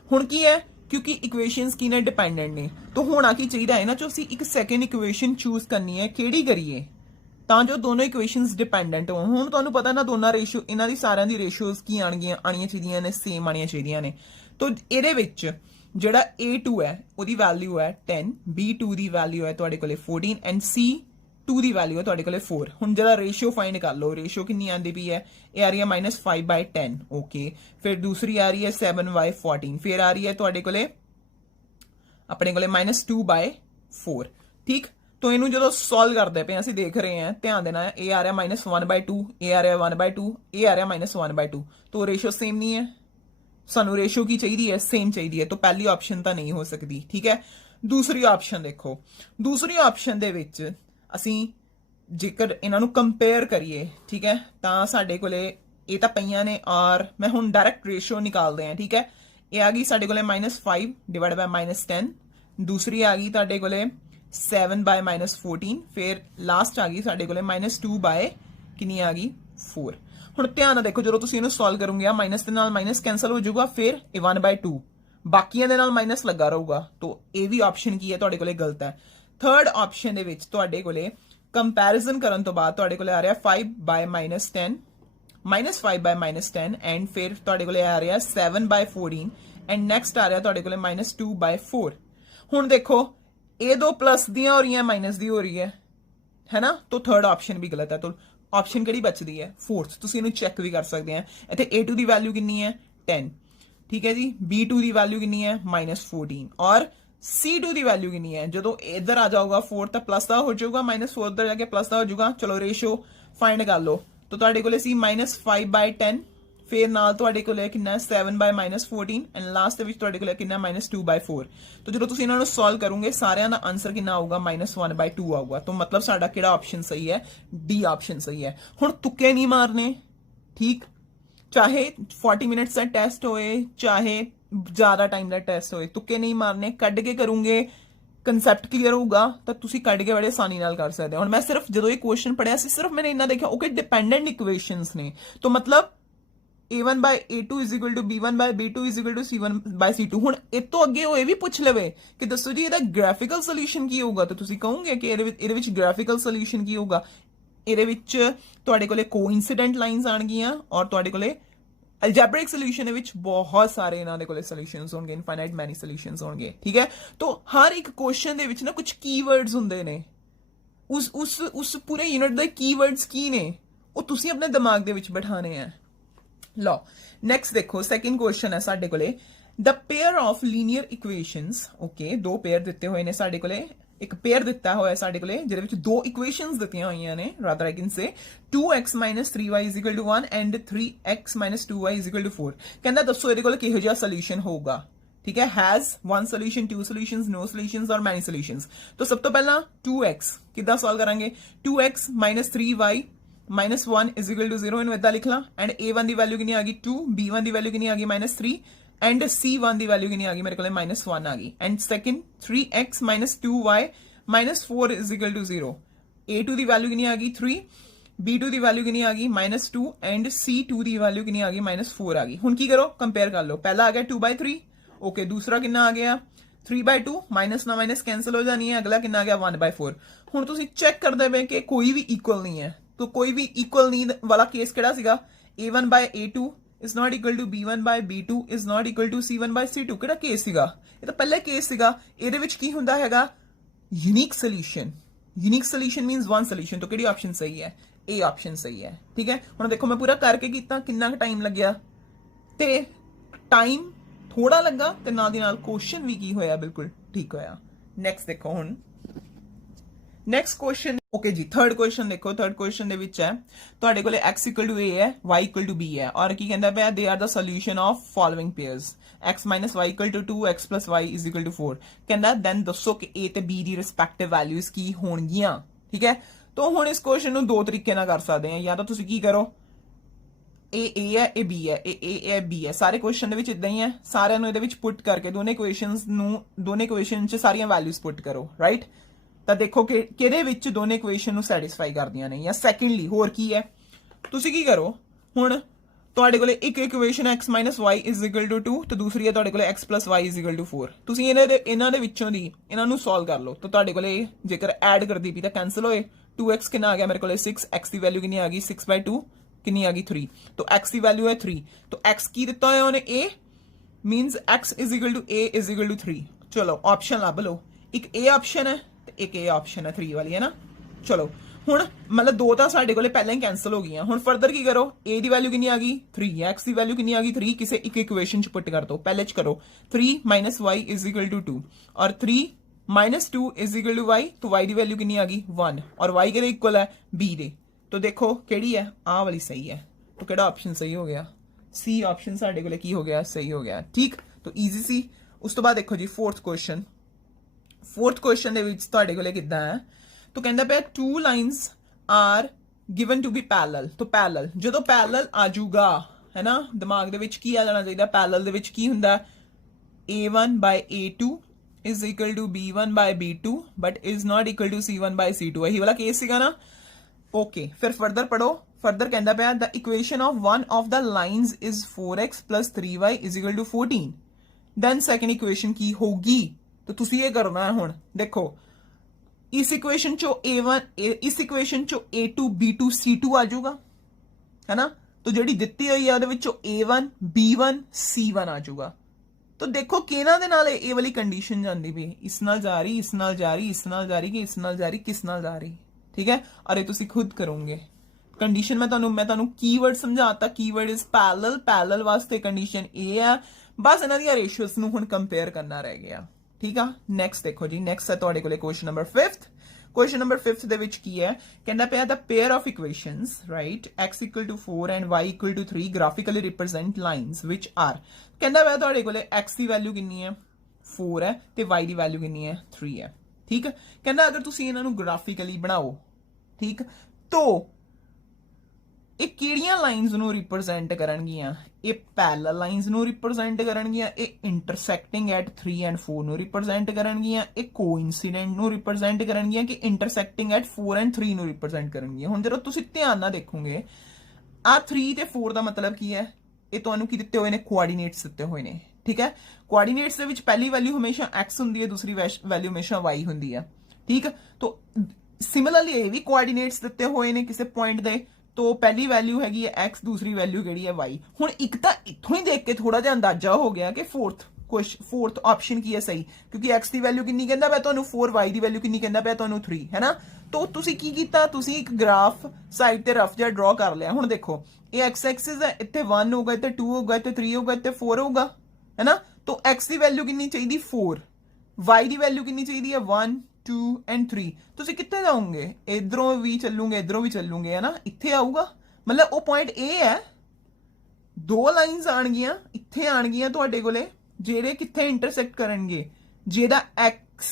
ਹੁਣ ਕੀ ਹੈ, ਕਿਉਂਕਿ ਇਕੁਏਸ਼ਨਸ ਕੀ ਨੇ, ਡਿਪੈਂਡੈਂਟ ਨੇ, ਤਾਂ ਹੋਣਾ ਕੀ ਚਾਹੀਦਾ ਇਹਨਾਂ ਚੋਂ ਅਸੀਂ ਇੱਕ ਸੈਕੰਡ ਇਕੁਏਸ਼ਨ ਚੂਜ਼ ਕਰਨੀ ਹੈ। ਕਿਹੜੀ ਕਰੀਏ ਤਾਂ ਜੋ ਦੋਨੋਂ ਇਕੁਏਸ਼ਨਸ ਡਿਪੈਂਡੈਂਟ ਹੋਣ। ਹੁਣ ਤੁਹਾਨੂੰ ਪਤਾ ਨਾ ਦੋਨਾਂ ਰੇਸ਼ੀਓ, ਇਹਨਾਂ ਦੀ ਸਾਰਿਆਂ ਦੀ ਰੇਸ਼ੀਓਜ਼ ਕੀ ਆਣੀਆਂ ਚਾਹੀਦੀਆਂ ਨੇ, ਸੇਮ ਆਣੀਆਂ ਚਾਹੀਦੀਆਂ ਨੇ। ਤਾਂ ਇਹਦੇ ਵਿੱਚ ਜਿਹੜਾ a2 ਹੈ ਉਹਦੀ ਵੈਲਿਊ ਹੈ 10, b2 ਦੀ ਵੈਲਿਊ ਹੈ ਤੁਹਾਡੇ ਕੋਲੇ 14 ਐਂਡ c2 ਦੀ ਵੈਲਿਊ ਹੈ ਤੁਹਾਡੇ ਕੋਲੇ 4। ਹੁਣ ਜਿਹੜਾ ਰੇਸ਼ੀਓ ਫਾਈਂਡ ਕਰ ਲਓ, ਰੇਸ਼ੀਓ ਕਿੰਨੀ ਆਂਦੀ ਪਈ ਹੈ, ਇਹ ਆ ਰਹੀ ਹੈ -5/10, ਓਕੇ। ਫਿਰ ਦੂਸਰੀ ਆ ਰਹੀ ਹੈ 7/14, ਫਿਰ ਆ ਰਹੀ ਹੈ ਤੁਹਾਡੇ ਕੋਲੇ ਆਪਣੇ ਕੋਲੇ -2/4, ਠੀਕ। तो ਇਹਨੂੰ ਜਦੋਂ ਸੋਲਵ ਕਰਦੇ ਪਏ ਅਸੀਂ ਦੇਖ ਰਹੇ ਹਾਂ, ਧਿਆਨ ਦੇਣਾ ਹੈ, ਇਹ ਆ ਰਿਹਾ -1/2, ਇਹ ਆ ਰਿਹਾ 1/2, ਇਹ ਆ ਰਿਹਾ -1/2, तो ਰੇਸ਼ੀਓ ਸੇਮ ਨਹੀਂ ਹੈ। ਸਾਨੂੰ ਰੇਸ਼ੀਓ ਕੀ ਚਾਹੀਦੀ ਹੈ, ਸੇਮ ਚਾਹੀਦੀ ਹੈ, तो ਪਹਿਲੀ ਆਪਸ਼ਨ ਤਾਂ ਨਹੀਂ ਹੋ ਸਕਦੀ, ਠੀਕ ਹੈ। ਦੂਸਰੀ ਆਪਸ਼ਨ ਦੇਖੋ, ਦੂਸਰੀ ਆਪਸ਼ਨ ਦੇ ਵਿੱਚ ਅਸੀਂ ਜੇਕਰ ਇਹਨਾਂ ਨੂੰ ਕੰਪੇਅਰ ਕਰੀਏ, ਠੀਕ ਹੈ, ਤਾਂ ਸਾਡੇ ਕੋਲੇ ਇਹ ਤਾਂ ਪਈਆਂ ਨੇ ਔਰ ਮੈਂ ਹੁਣ ਡਾਇਰੈਕਟ ਰੇਸ਼ੀਓ ਨਿਕਾਲਦੇ ਹਾਂ, ਠੀਕ ਹੈ। ਇਹ ਆ ਗਈ ਸਾਡੇ ਕੋਲੇ -5 ਡਿਵਾਈਡ ਬਾਈ -10, ਦੂਸਰੀ ਆ ਗਈ ਤੁਹਾਡੇ ਕੋਲੇ 7/-14, ਫਿਰ ਲਾਸਟ ਆ ਗਈ ਸਾਡੇ ਕੋਲੇ -2 ਬਾਏ ਕਿੰਨੀ ਆ ਗਈ 4। ਹੁਣ ਧਿਆਨ ਨਾਲ ਦੇਖੋ, ਜਦੋਂ ਤੁਸੀਂ ਇਹਨੂੰ ਸੋਲਵ ਕਰੋਗੇ ਮਾਈਨਸ ਦੇ ਨਾਲ ਮਾਈਨਸ ਕੈਨਸਲ ਹੋ ਜਾਊਗਾ, ਫਿਰ ਇਹ 1/2 ਬਾਕੀਆਂ ਦੇ ਨਾਲ ਮਾਈਨਸ ਲੱਗਾ ਰਹੂਗਾ, ਤਾਂ ਇਹ ਵੀ ਆਪਸ਼ਨ ਕੀ ਹੈ ਤੁਹਾਡੇ ਕੋਲੇ ਗਲਤ ਹੈ। ਥਰਡ ਆਪਸ਼ਨ ਦੇ ਵਿੱਚ ਤੁਹਾਡੇ ਕੋਲੇ ਕੰਪੈਰੀਜ਼ਨ ਕਰਨ ਤੋਂ ਬਾਅਦ ਤੁਹਾਡੇ ਕੋਲੇ ਆ ਰਿਹਾ 5/-10 -5/-10 ਐਂਡ ਫਿਰ ਤੁਹਾਡੇ ਕੋਲੇ ਆ ਰਿਹਾ 7/14 ਐਂਡ ਨੈਕਸਟ ਆ ਰਿਹਾ ਤੁਹਾਡੇ ਕੋਲੇ -2/4। ਹੁਣ ਦੇਖੋ ਇਹ ਦੋ ਪਲੱਸ ਦੀਆਂ ਹੋ ਰਹੀਆਂ, ਮਾਈਨਸ ਦੀ ਹੋ ਰਹੀ ਹੈ ਨਾ, तो थर्ड ऑप्शन भी गलत है। तो ऑप्शन ਕਿਹੜੀ ਬਚਦੀ ਹੈ, फोर्थ। ਤੁਸੀਂ ਇਹਨੂੰ ਚੈੱਕ ਵੀ ਕਰ ਸਕਦੇ ਆ। ਇੱਥੇ a2 ਦੀ ਵੈਲਿਊ ਕਿੰਨੀ ਹੈ 10, ਠੀਕ ਹੈ ਜੀ। b2 ਦੀ ਵੈਲਿਊ ਕਿੰਨੀ ਹੈ -14 ਔਰ c2 ਦੀ ਵੈਲਿਊ ਕਿੰਨੀ ਹੈ। ਜਦੋਂ ਇੱਧਰ ਆ ਜਾਊਗਾ 4 ਤਾਂ ਪਲੱਸ ਦਾ ਹੋ ਜਾਊਗਾ, -4 ਉੱਧਰ ਜਾ ਕੇ ਪਲੱਸ ਦਾ ਹੋ ਜਾਊਗਾ। ਚਲੋ ਰੇਸ਼ੀਓ ਫਾਈਂਡ ਕਰ ਲਓ, ਤਾਂ ਤੁਹਾਡੇ ਕੋਲੇ ਸੀ -5/10, ਫਿਰ ਨਾਲ ਤੁਹਾਡੇ ਕੋਲੇ ਕਿੰਨਾ 7/-14 ਐਂਡ ਲਾਸਟ ਦੇ ਵਿੱਚ ਤੁਹਾਡੇ ਕੋਲੇ ਕਿੰਨਾ -2/4। ਤਾਂ ਜਦੋਂ ਤੁਸੀਂ ਇਹਨਾਂ ਨੂੰ ਸੋਲਵ ਕਰੋਗੇ ਸਾਰਿਆਂ ਦਾ ਆਨਸਰ ਕਿੰਨਾ ਆਊਗਾ -1/2 ਆਊਗਾ। ਤਾਂ ਮਤਲਬ ਸਾਡਾ ਕਿਹੜਾ ਆਪਸ਼ਨ ਸਹੀ ਹੈ, ਡੀ ਆਪਸ਼ਨ ਸਹੀ ਹੈ। ਹੁਣ ਤੁੱਕੇ ਨਹੀਂ ਮਾਰਨੇ, ਠੀਕ। ਚਾਹੇ 40 ਮਿੰਟਸ ਦਾ ਟੈਸਟ ਹੋਏ, ਚਾਹੇ ਜ਼ਿਆਦਾ ਟਾਈਮ ਦਾ ਟੈਸਟ ਹੋਏ, ਤੁੱਕੇ ਨਹੀਂ ਮਾਰਨੇ, ਕੱਢ ਕੇ ਕਰੋਗੇ, ਕੰਸੈਪਟ ਕਲੀਅਰ ਹੋਊਗਾ ਤਾਂ ਤੁਸੀਂ ਕੱਢ ਕੇ ਬੜੇ ਆਸਾਨੀ ਨਾਲ ਕਰ ਸਕਦੇ ਹੋ। ਹੁਣ ਮੈਂ ਸਿਰਫ ਜਦੋਂ ਇਹ ਕੁਐਸਚਨ ਪੜਿਆ ਸੀ, ਸਿਰਫ ਮੈंने ਇੰਨਾ ਦੇਖਿਆ ਓਕੇ ਡਿਪੈਂਡੈਂਟ ਇਕੁਏਸ਼ਨਸ ਨੇ, ਤਾਂ ਮਤਲਬ a1 by a2 is equal to b1 by b2 is equal to c1 by c2। ਹੁਣ ਇਹ ਤੋਂ ਅੱਗੇ ਉਹ ਇਹ ਵੀ ਪੁੱਛ ਲਵੇ ਕਿ ਦੱਸੋ ਜੀ ਇਹਦਾ ਗ੍ਰਾਫਿਕਲ ਸੋਲੂਸ਼ਨ ਕੀ ਹੋਊਗਾ, ਤਾਂ ਤੁਸੀਂ ਕਹੋਗੇ ਕਿ ਇਹਦੇ ਵਿੱਚ ਗ੍ਰਾਫਿਕਲ ਸੋਲੂਸ਼ਨ ਕੀ ਹੋਊਗਾ। ਇਹਦੇ ਵਿੱਚ ਤੁਹਾਡੇ ਕੋਲੇ ਕੋਇਨਸੀਡੈਂਟ ਲਾਈਨਸ ਆਣਗੀਆਂ ਔਰ ਤੁਹਾਡੇ ਕੋਲੇ ਅਲਜੈਬਰਿਕ ਸੋਲੂਸ਼ਨ ਦੇ ਵਿੱਚ ਬਹੁਤ ਸਾਰੇ ਇਹਨਾਂ ਦੇ ਕੋਲੇ ਸੋਲੂਸ਼ਨਸ ਹੋਣਗੇ, ਇਨਫਾਈਨਾਈਟ ਮੈਨੀ ਸੋਲੂਸ਼ਨਸ ਹੋਣਗੇ, ਠੀਕ ਹੈ। ਤਾਂ ਹਰ ਇੱਕ ਕੁਐਸਚਨ ਦੇ ਵਿੱਚ ਨਾ ਕੁਝ ਕੀਵਰਡਸ ਹੁੰਦੇ ਨੇ, ਉਸ ਪੂਰੇ ਯੂਨਿਟ ਦੇ ਕੀਵਰਡਸ ਕੀ ਨੇ ਉਹ ਤੁਸੀਂ ਆਪਣੇ ਦਿਮਾਗ ਦੇ ਵਿੱਚ ਬਿਠਾਣੇ ਆ। ਲਓ ਨੈਕਸਟ ਦੇਖੋ, ਸੈਕਿੰਡ ਕੁਐਸਚਨ ਹੈ ਸਾਡੇ ਕੋਲੇ the pair of linear equations. Okay, ਦੋ ਪੇਅਰ ਦਿੱਤੇ ਹੋਏ ਨੇ ਸਾਡੇ ਕੋਲੇ, ਇੱਕ ਪੇਅਰ ਦਿੱਤਾ ਹੋਇਆ ਸਾਡੇ ਕੋਲੇ ਜਿਹਦੇ ਵਿੱਚ ਦੋ ਇਕੁਏਸ਼ਨਸ ਦਿੱਤੀਆਂ ਹੋਈਆਂ ਨੇ। Rather I can say 2x 3y 1 and 3x 2y 4। ਕਹਿੰਦਾ ਦੱਸੋ ਇਹਦੇ ਕੋਲ ਕਿਹੋ ਜਿਹਾ ਸੋਲੂਸ਼ਨ ਹੋਊਗਾ, ਠੀਕ ਹੈ। Has one solution, two solutions, no solutions or many solutions. ਤਾਂ ਸਭ ਤੋਂ ਪਹਿਲਾਂ 2x ਕਿੱਦਾਂ ਸੋਲਵ ਕਰਾਂਗੇ। 2x 3y -1 is equal to 0 ਇਹਨੂੰ ਇਦਾਂ ਲਿਖ ਲਾਂ। ਐਂਡ a1 ਦੀ ਵੈਲਿਊ ਕਿੰਨੀ ਆ ਗਈ 2, b1 ਦੀ ਵੈਲਿਊ ਕਿੰਨੀ ਆ ਗਈ -3 ਐਂਡ c1 ਦੀ ਵੈਲਿਊ ਕਿੰਨੀ ਆ ਗਈ ਮੇਰੇ ਕੋਲੇ -1 ਆ ਗਈ। And second 3x 2y -4 is equal to 0। a2 the value ਕਿੰਨੀ ਆ ਗਈ 3, b2 ਦੀ ਵੈਲਿਊ ਕਿੰਨੀ ਆ ਗਈ -2 ਐਂਡ c2 ਦੀ ਵੈਲਿਊ ਕਿੰਨੀ ਆ ਗਈ -4 ਆ ਗਈ। ਹੁਣ ਕੀ ਕਰੋ, ਕੰਪੇਅਰ ਕਰ ਲਓ। ਪਹਿਲਾ ਆ ਗਿਆ 2/3, ਓਕੇ। ਦੂਸਰਾ ਕਿੰਨਾ ਆ ਗਿਆ 3/2, ਮਾਈਨਸ ਨਾਲ ਮਾਈਨਸ ਕੈਂਸਲ ਹੋ ਜਾਣੀ ਹੈ। ਅਗਲਾ ਕਿੰਨਾ ਆ ਗਿਆ 1/4। ਹੁਣ ਤੁਸੀਂ ਚੈੱਕ ਕਰਦੇ ਪਏ ਕਿ ਕੋਈ ਵੀ ਇਕੁਅਲ ਨਹੀਂ ਹੈ, तो कोई भी इक्वल नहीं वाला केस केड़ा सीगा a1 by a2 is not equal to b1 by b2 is not equal to c1 by c2। केड़ा केस सीगा, ये तो पहले केस सीगा। ਇਹਦੇ ਵਿੱਚ ਕੀ ਹੁੰਦਾ ਹੈਗਾ unique solution. Unique solution means one solution. तो केड़ी ऑप्शन सही है, ए ऑप्शन सही है, ठीक है। ਹੁਣ देखो मैं पूरा करके ਕੀਤਾ ਕਿੰਨਾ टाइम ਲੱਗਿਆ ਤੇ टाइम थोड़ा ਲੱਗਾ ਤੇ ਨਾਲ ਦੀ ਨਾਲ क्वेश्चन ਵੀ ਕੀ ਹੋਇਆ ਬਿਲਕੁਲ ਠੀਕ ਹੋਇਆ। ਨੈਕਸਟ ਦੇਖੋ ਹੁਣ ਨੈਕਸਟ ਕੁਐਸਚਨ। ਓਕੇ ਜੀ, ਥਰਡ ਕੁਐਸਚਨ ਦੇਖੋ। ਥਰਡ ਕੁਐਸਚਨ ਦੇ ਵਿੱਚ ਹੈ ਤੁਹਾਡੇ ਕੋਲੇ x = a ਹੈ, y = b ਹੈ ਔਰ ਕੀ ਕਹਿੰਦਾ ਪਿਆ they are the solution of following pairs x - y = 2, x + y = 4। ਕਹਿੰਦਾ ਦੈਨ ਦੱਸੋ ਕਿ a ਤੇ b ਦੀ ਰਿਸਪੈਕਟਿਵ ਵੈਲਿਊਜ਼ ਕੀ ਹੋਣਗੀਆਂ, ਠੀਕ ਹੈ। ਤਾਂ ਹੁਣ ਇਸ ਕੁਐਸਚਨ ਨੂੰ ਦੋ ਤਰੀਕੇ ਨਾਲ ਕਰ ਸਕਦੇ ਆ। ਜਾਂ ਤਾਂ ਤੁਸੀਂ ਕੀ ਕਰੋ, ਇਹ a ਹੈ, ਇਹ b ਹੈ, ਇਹ a ਹੈ, b ਹੈ। ਸਾਰੇ ਕੁਐਸਚਨ ਦੇ ਵਿੱਚ ਇਦਾਂ ਹੀ ਹੈ, ਸਾਰਿਆਂ ਨੂੰ ਇਹਦੇ ਵਿੱਚ ਪੁੱਟ ਕਰਕੇ ਦੋਨੇ ਇਕੁਏਸ਼ਨ 'ਚ ਸਾਰੀਆਂ ਵੈਲਿਊਜ਼ ਪੁੱਟ ਕਰੋ, ਰਾਈਟ। ਤਾਂ ਦੇਖੋ ਕਿ ਕਿਹਦੇ ਵਿੱਚ ਦੋਨੇ ਇਕੁਏਸ਼ਨ ਨੂੰ ਸੈਟੀਸਫਾਈ ਕਰਦੀਆਂ ਨੇ। ਜਾਂ ਸੈਕੰਡਲੀ ਹੋਰ ਕੀ ਹੈ, ਤੁਸੀਂ ਕੀ ਕਰੋ, ਹੁਣ ਤੁਹਾਡੇ ਕੋਲੇ ਇੱਕ ਇਕੁਏਸ਼ਨ x - y = 2 ਤੇ ਦੂਸਰੀ ਹੈ ਤੁਹਾਡੇ ਕੋਲੇ x + y = 4। ਤੁਸੀਂ ਇਹਨਾਂ ਦੇ ਵਿੱਚੋਂ ਦੀ ਇਹਨਾਂ ਨੂੰ ਸੋਲਵ ਕਰ ਲਓ। ਤਾਂ ਤੁਹਾਡੇ ਕੋਲੇ ਜੇਕਰ ਐਡ ਕਰਦੀ ਪਈ ਤਾਂ ਕੈਨਸਲ ਹੋਏ। 2x ਕਿੰਨਾ ਆ ਗਿਆ ਮੇਰੇ ਕੋਲੇ 6, x ਦੀ ਵੈਲਿਊ ਕਿੰਨੀ ਆ ਗਈ 6/2 ਕਿੰਨੀ ਆ ਗਈ 3। ਤਾਂ x ਦੀ ਵੈਲਿਊ ਹੈ 3। ਤਾਂ x ਕੀ ਦਿੱਤਾ ਹੋਇਆ ਉਹਨੇ a ਮੀਨਸ x = a = 3। ਚਲੋ ਆਪਸ਼ਨ ਲੱਭ ਲਓ, ਇੱਕ a ਆਪਸ਼ਨ ਹੈ एक ए ऑप्शन है 3 वाली है ना। चलो ਹੁਣ मतलब दो ਤਾਂ ਸਾਡੇ ਕੋਲੇ ਪਹਿਲਾਂ ਹੀ ਕੈਨਸਲ ਹੋ ਗਈਆਂ। ਹੁਣ ਫਰਦਰ ਕੀ ਕਰੋ, a ਦੀ ਵੈਲਿਊ ਕਿੰਨੀ ਆ ਗਈ 3, x ਦੀ ਵੈਲਿਊ ਕਿੰਨੀ ਆ ਗਈ 3, ਕਿਸੇ ਇੱਕ ਇਕੁਏਸ਼ਨ ਚ ਪੁੱਟ ਕਰ ਦੋ। ਪਹਿਲੇ ਚ ਕਰੋ 3 - y = 2 ਔਰ 3 - 2 = y। तो y ਦੀ ਵੈਲਿਊ ਕਿੰਨੀ ਆ ਗਈ 1 ਔਰ y ਕਿਹਦੇ ਇਕੁਅਲ ਹੈ b ਦੇ। तो देखो ਕਿਹੜੀ ਹੈ, ਆਹ ਵਾਲੀ ਸਹੀ ਹੈ। तो ਕਿਹੜਾ ਆਪਸ਼ਨ ਸਹੀ ਹੋ ਗਿਆ, c ਆਪਸ਼ਨ ਸਾਡੇ ਕੋਲੇ ਕੀ ਹੋ ਗਿਆ, ਸਹੀ ਹੋ ਗਿਆ, ਠੀਕ। तो ਈਜ਼ੀ ਸੀ। ਉਸ ਤੋਂ ਬਾਅਦ ਦੇਖੋ ਜੀ ਫੋਰਥ ਕੁਐਸਚਨ। फोर्थ क्वेश्चन ਦੇ ਵਿੱਚ ਤੁਹਾਡੇ ਕੋਲੇ ਕਿੱਦਾਂ ਹੈ, ਤਾਂ ਕਹਿੰਦਾ ਪਿਆ two lines are given to be parallel। तो parallel ਜਦੋਂ parallel ਆ ਜਾਊਗਾ ਹੈ ਨਾ, ਦਿਮਾਗ ਦੇ ਵਿੱਚ ਕੀ ਆ ਜਾਣਾ ਚਾਹੀਦਾ, parallel ਦੇ ਵਿੱਚ ਕੀ ਹੁੰਦਾ a1 by a2 is equal to b1 by b2 but is not equal to c1 by c2। ਇਹੀ ਵਾਲਾ ਕੇਸ ਸੀਗਾ ਨਾ। ਓਕੇ, ਫਿਰ ਫਰਦਰ ਪੜੋ। ਫਰਦਰ ਕਹਿੰਦਾ ਪਿਆ the equation of one of the lines is 4x + 3y = 14। then second equation ਕੀ ਹੋਊਗੀ, तो ਤੁਸੀਂ ਇਹ ਕਰਨਾ ਹੈ। ਹੁਣ ਦੇਖੋ ਇਸ ਇਕੁਏਸ਼ਨ ਚੋਂ a1 ਇਸ ਇਕੁਏਸ਼ਨ ਚੋਂ a2 b2 c2 ਆ ਜਾਊਗਾ ਹੈ ਨਾ। तो ਜਿਹੜੀ ਦਿੱਤੀ ਹੋਈ ਆ ਉਹਦੇ ਵਿੱਚੋਂ a1 b1 c1 ਆ ਜਾਊਗਾ। तो ਦੇਖੋ ਕਿਹਨਾਂ ਦੇ ਨਾਲ ਇਹ ਵਾਲੀ ਕੰਡੀਸ਼ਨ ਜਾਂਦੀ ਪਈ, ਇਸ ਨਾਲ ਜਾ ਰਹੀ, ਇਸ ਨਾਲ ਜਾ ਰਹੀ, ਇਸ ਨਾਲ ਜਾ ਰਹੀ, ਕਿ ਇਸ ਨਾਲ ਜਾ ਰਹੀ, ਕਿਸ ਨਾਲ ਜਾ ਰਹੀ, ਠੀਕ ਹੈ। ਔਰ ਇਹ ਤੁਸੀਂ ਖੁਦ ਕਰੋਗੇ ਕੰਡੀਸ਼ਨ। ਮੈਂ ਤੁਹਾਨੂੰ ਕੀਵਰਡ ਸਮਝਾਤਾ। Keyword is parallel. ਪੈਰਲਲ ਵਾਸਤੇ ਕੰਡੀਸ਼ਨ ਇਹ ਆ, ਬਸ ਇਹਨਾਂ ਦੀਆਂ ਰੇਸ਼ੀਓਸ ਨੂੰ ਹੁਣ ਕੰਪੇਅਰ ਕਰਨਾ ਰਹਿ ਗਿਆ, ਠੀਕ ਆ। ਨੈਕਸਟ ਦੇਖੋ ਜੀ, ਨੈਕਸਟ ਹੈ ਤੁਹਾਡੇ ਕੋਲੇ question number 5th। Question number 5th ਦੇ ਵਿੱਚ ਕੀ ਹੈ, ਕਹਿੰਦਾ ਪਿਆ ਦਾ pair of equations right x = 4 and y = 3 graphically represent lines ਵਿਚ ਆਰ। ਕਹਿੰਦਾ ਪਿਆ ਤੁਹਾਡੇ ਕੋਲੇ x ਦੀ ਵੈਲਿਊ ਕਿੰਨੀ ਹੈ 4 ਹੈ ਤੇ y ਦੀ ਵੈਲਿਊ ਕਿੰਨੀ ਹੈ 3 ਹੈ, ਠੀਕ। ਕਹਿੰਦਾ ਅਗਰ ਤੁਸੀਂ ਇਹਨਾਂ ਨੂੰ ਗ੍ਰਾਫਿਕਲੀ ਬਣਾਓ, ਠੀਕ, ਤੋ ਇਹ ਕਿਹੜੀਆਂ ਲਾਈਨਸ ਨੂੰ ਰਿਪਰੈਜ਼ੈਂਟ ਕਰਨਗੀਆਂ, ਇਹ ਪੈਰਲਲ ਲਾਈਨਸ ਨੂੰ ਰਿਪਰੈਜ਼ੈਂਟ ਕਰਨਗੀਆਂ, ਇਹ ਇੰਟਰਸੈਕਟਿੰਗ ਐਟ 3 ਐਂਡ 4 ਨੂੰ ਰਿਪਰੈਜ਼ੈਂਟ ਕਰਨਗੀਆਂ, ਇਹ ਕੋਇਨਸੀਡੈਂਟ ਨੂੰ ਰਿਪਰੈਜ਼ੈਂਟ ਕਰਨਗੀਆਂ, ਕਿ ਇੰਟਰਸੈਕਟਿੰਗ ਐਟ 4 ਐਂਡ 3 ਨੂੰ ਰਿਪਰੈਜ਼ੈਂਟ ਕਰਨਗੀਆਂ। ਹੁਣ ਜਦੋਂ ਤੁਸੀਂ ਧਿਆਨ ਨਾਲ ਦੇਖੋਗੇ ਆ 3 ਤੇ 4 ਦਾ ਮਤਲਬ ਕੀ ਹੈ, ਇਹ ਤੁਹਾਨੂੰ ਕੀ ਦਿੱਤੇ ਹੋਏ ਨੇ, ਕੋਆਰਡੀਨੇਟਸ ਦਿੱਤੇ ਹੋਏ ਨੇ, ਠੀਕ ਹੈ। ਕੋਆਰਡੀਨੇਟਸ ਦੇ ਵਿੱਚ ਪਹਿਲੀ ਵੈਲਿਊ ਹਮੇਸ਼ਾ x ਹੁੰਦੀ ਹੈ, ਦੂਸਰੀ ਵੈਲਿਊ ਹਮੇਸ਼ਾ y ਹੁੰਦੀ ਹੈ, ਠੀਕ। तो सिमिलरली ये भी कोऑर्डिनेट्स दिते हुए ने किसी पॉइंट दे, तो पहली वैल्यू हैगी है x, दूसरी वैल्यू केड़ी है y। हुण एक तां इत्थों ही देख के थोड़ा जिहा अंदाजा हो गया कि फोर्थ ऑप्शन की है सही, क्योंकि x की वैल्यू कितनी कहंदा पिया तुहानू 4, y की वैल्यू कितनी कहंदा पिया तुहानू 3, है ना। तो तुसी की कीता, तुसी एक ग्राफ साइड ते रफ जिहा ड्रॉ कर लिया। हुण देखो ये x एक्सिस है, इत्थे 1 होगा, इत्थे 2 होगा, इत्थे 3 होगा, इत्थे 4 होगा, है ना। तो x की वैल्यू कितनी चाहिए 4, y की वैल्यू कितनी चाहिए 1 2 एंड 3। तुसी कित्थे जाओगे, इधरों भी चलूंगे, इधरों भी चलूंगे, है ना। इत्थे आऊगा, मतलब वो पॉइंट ए है, दो लाइन्स आणगियां इत्थे आणगियां तुहाडे कोले, जेड़े कित्थे इंटरसेक्ट करनगे, जेदा x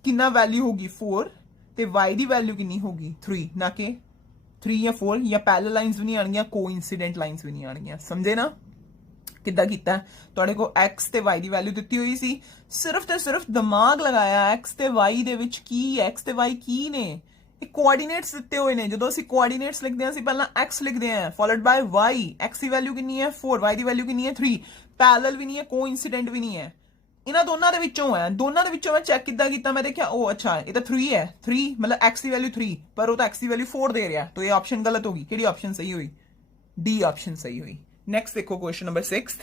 कितना वैल्यू होगी 4 ते y दी वैल्यू कितनी होगी 3, ना के 3 या 4 या पैरेलल लाइन्स भी नहीं आणगियां, कोइंसिडेंट लाइन्स भी नहीं आणगियां। समझे ना किद्दां कीता। तुहाडे को x ते y दी वैल्यू दित्ती हुई सी, सिर्फ ते सिर्फ दिमाग लगाया x ते y दे विच की, x ते y की ने, ये कोऑर्डिनेट्स दित्ते हुए ने। जदों ਅਸੀਂ कोऑर्डिनेट्स लिखदे हां, ਅਸੀਂ ਪਹਿਲਾਂ x लिखदे हां followed by y, x the value ਕਿੰਨੀ ਹੈ 4, y ਦੀ ਵੈਲਿਊ ਕਿੰਨੀ ਹੈ 3, ਪੈਰਲਲ ਵੀ ਨਹੀਂ ਹੈ, ਕੋਇਨਸੀਡੈਂਟ ਵੀ ਨਹੀਂ ਹੈ, ਇਹਨਾਂ ਦੋਨਾਂ ਦੇ ਵਿੱਚੋਂ ਹੈ। ਦੋਨਾਂ ਦੇ ਵਿੱਚੋਂ ਮੈਂ ਚੈੱਕ ਕਿੱਦਾਂ ਕੀਤਾ, ਮੈਂ ਦੇਖਿਆ ਉਹ ਅੱਛਾ ਇਹ ਤਾਂ 3 ਹੈ, 3 मतलब x ਦੀ ਵੈਲਿਊ 3, ਪਰ ਉਹ ਤਾਂ x ਦੀ ਵੈਲਿਊ 4 ਦੇ ਰਿਹਾ, तो ये ऑप्शन गलत होगी। ਕਿਹੜੀ ऑप्शन सही हुई, डी ऑप्शन सही हुई। नेक्स्ट देखो क्वेश्चन नंबर 6।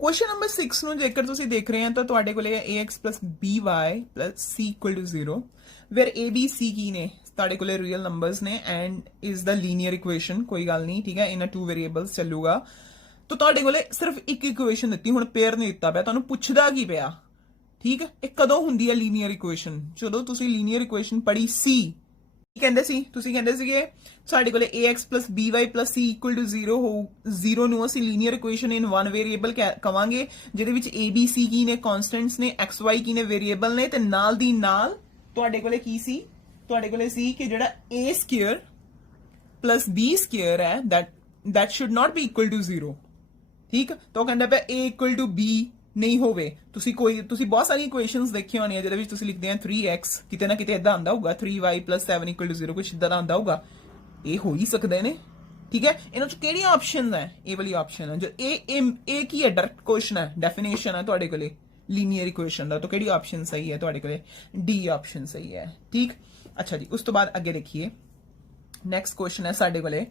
क्वेश्चन नंबर 6 ਨੂੰ ਜੇਕਰ ਤੁਸੀਂ ਦੇਖ ਰਹੇ ਹੋ ਤਾਂ ਤੁਹਾਡੇ ਕੋਲੇ ਹੈ ax by c equal to 0, where a b c ਕੀ ਨੇ, ਤੁਹਾਡੇ ਕੋਲੇ ਰੀਅਲ ਨੰਬਰਸ ਨੇ and is the linear equation. ਕੋਈ ਗੱਲ ਨਹੀਂ, ਠੀਕ ਹੈ, ਇਹਨਾਂ 2 ਵੇਰੀਏਬਲਸ ਚੱਲੂਗਾ। ਤਾਂ ਤੁਹਾਡੇ ਕੋਲੇ ਸਿਰਫ ਇੱਕ ਇਕੁਏਸ਼ਨ ਦਿੱਤੀ, ਹੁਣ ਪੇਅਰ ਨਹੀਂ ਦਿੱਤਾ ਪਿਆ, ਤੁਹਾਨੂੰ ਪੁੱਛਦਾ ਕੀ ਪਿਆ, ਠੀਕ ਹੈ। ਇਹ ਕਦੋਂ ਹੁੰਦੀ ਹੈ ਲੀਨੀਅਰ ਇਕੁਏਸ਼ਨ, ਜਦੋਂ ਤੁਸੀਂ ਲੀਨੀਅਰ ਇਕੁਏਸ਼ਨ ਪੜ੍ਹੀ ਸੀ। ਕਹਿੰਦੇ ਸੀ ਤੁਸੀਂ ਕਹਿੰਦੇ ਸੀਗੇ ਸਾਡੇ ਕੋਲੇ ax by c equal to 0 ਹੋ, 0 ਨੂੰ ਅਸੀਂ linear equation in one variable ਕਵਾਂਗੇ, ਜਿਹਦੇ ਵਿੱਚ a b c ਕੀ ਨੇ, ਕਨਸਟੈਂਟਸ ਨੇ, x y ਕੀ ਨੇ, ਵੇਰੀਏਬਲ ਨੇ, ਤੇ ਨਾਲ ਦੀ ਨਾਲ ਤੁਹਾਡੇ ਕੋਲੇ ਕੀ ਸੀ, ਤੁਹਾਡੇ ਕੋਲੇ ਸੀ ਕਿ ਜਿਹੜਾ a square plus b square ਹੈ that should not be equal to 0, ਠੀਕ। ਤਾਂ ਕਹਿੰਦਾ ਪਿਆ a equal to b ਨਹੀਂ ਹੋਵੇ। ਤੁਸੀਂ ਬਹੁਤ ਸਾਰੀ ਇਕੁਏਸ਼ਨਸ ਦੇਖੀਆਂ ਹੋਣੀਆਂ ਜਿਹਦੇ ਵਿੱਚ ਤੁਸੀਂ ਲਿਖਦੇ ਆ 3x, ਕਿਤੇ ਨਾ ਕਿਤੇ ਇਦਾਂ ਆਂਦਾ ਹੋਊਗਾ 3y + 7 = 0, ਕੁਝ ਇਦਾਂ ਦਾ ਆਂਦਾ ਹੋਊਗਾ। ਇਹ ਹੋ ਹੀ ਸਕਦੇ ਨੇ, ਠੀਕ ਹੈ। ਇਹਨਾਂ ਚ ਕਿਹੜੀ ਆਪਸ਼ਨ ਹੈ, ਇਹ ਵਾਲੀ ਆਪਸ਼ਨ ਹੈ ਜੋ ਇਹ ਕੀ ਹੈ, ਡਾਇਰੈਕਟ ਕੁਐਸਚਨ ਹੈ, ਡੈਫੀਨੇਸ਼ਨ ਹੈ ਤੁਹਾਡੇ ਕੋਲੇ ਲੀਨੀਅਰ ਇਕੁਏਸ਼ਨ ਦਾ। ਤਾਂ ਕਿਹੜੀ ਆਪਸ਼ਨ ਸਹੀ ਹੈ ਤੁਹਾਡੇ ਕੋਲੇ, ਡੀ ਆਪਸ਼ਨ ਸਹੀ ਹੈ, ਠੀਕ। ਅੱਛਾ ਜੀ, ਉਸ ਤੋਂ ਬਾਅਦ ਅੱਗੇ ਦੇਖੀਏ ਨੈਕਸਟ ਕੁਐਸਚਨ ਹੈ ਸਾਡੇ ਕੋਲੇ,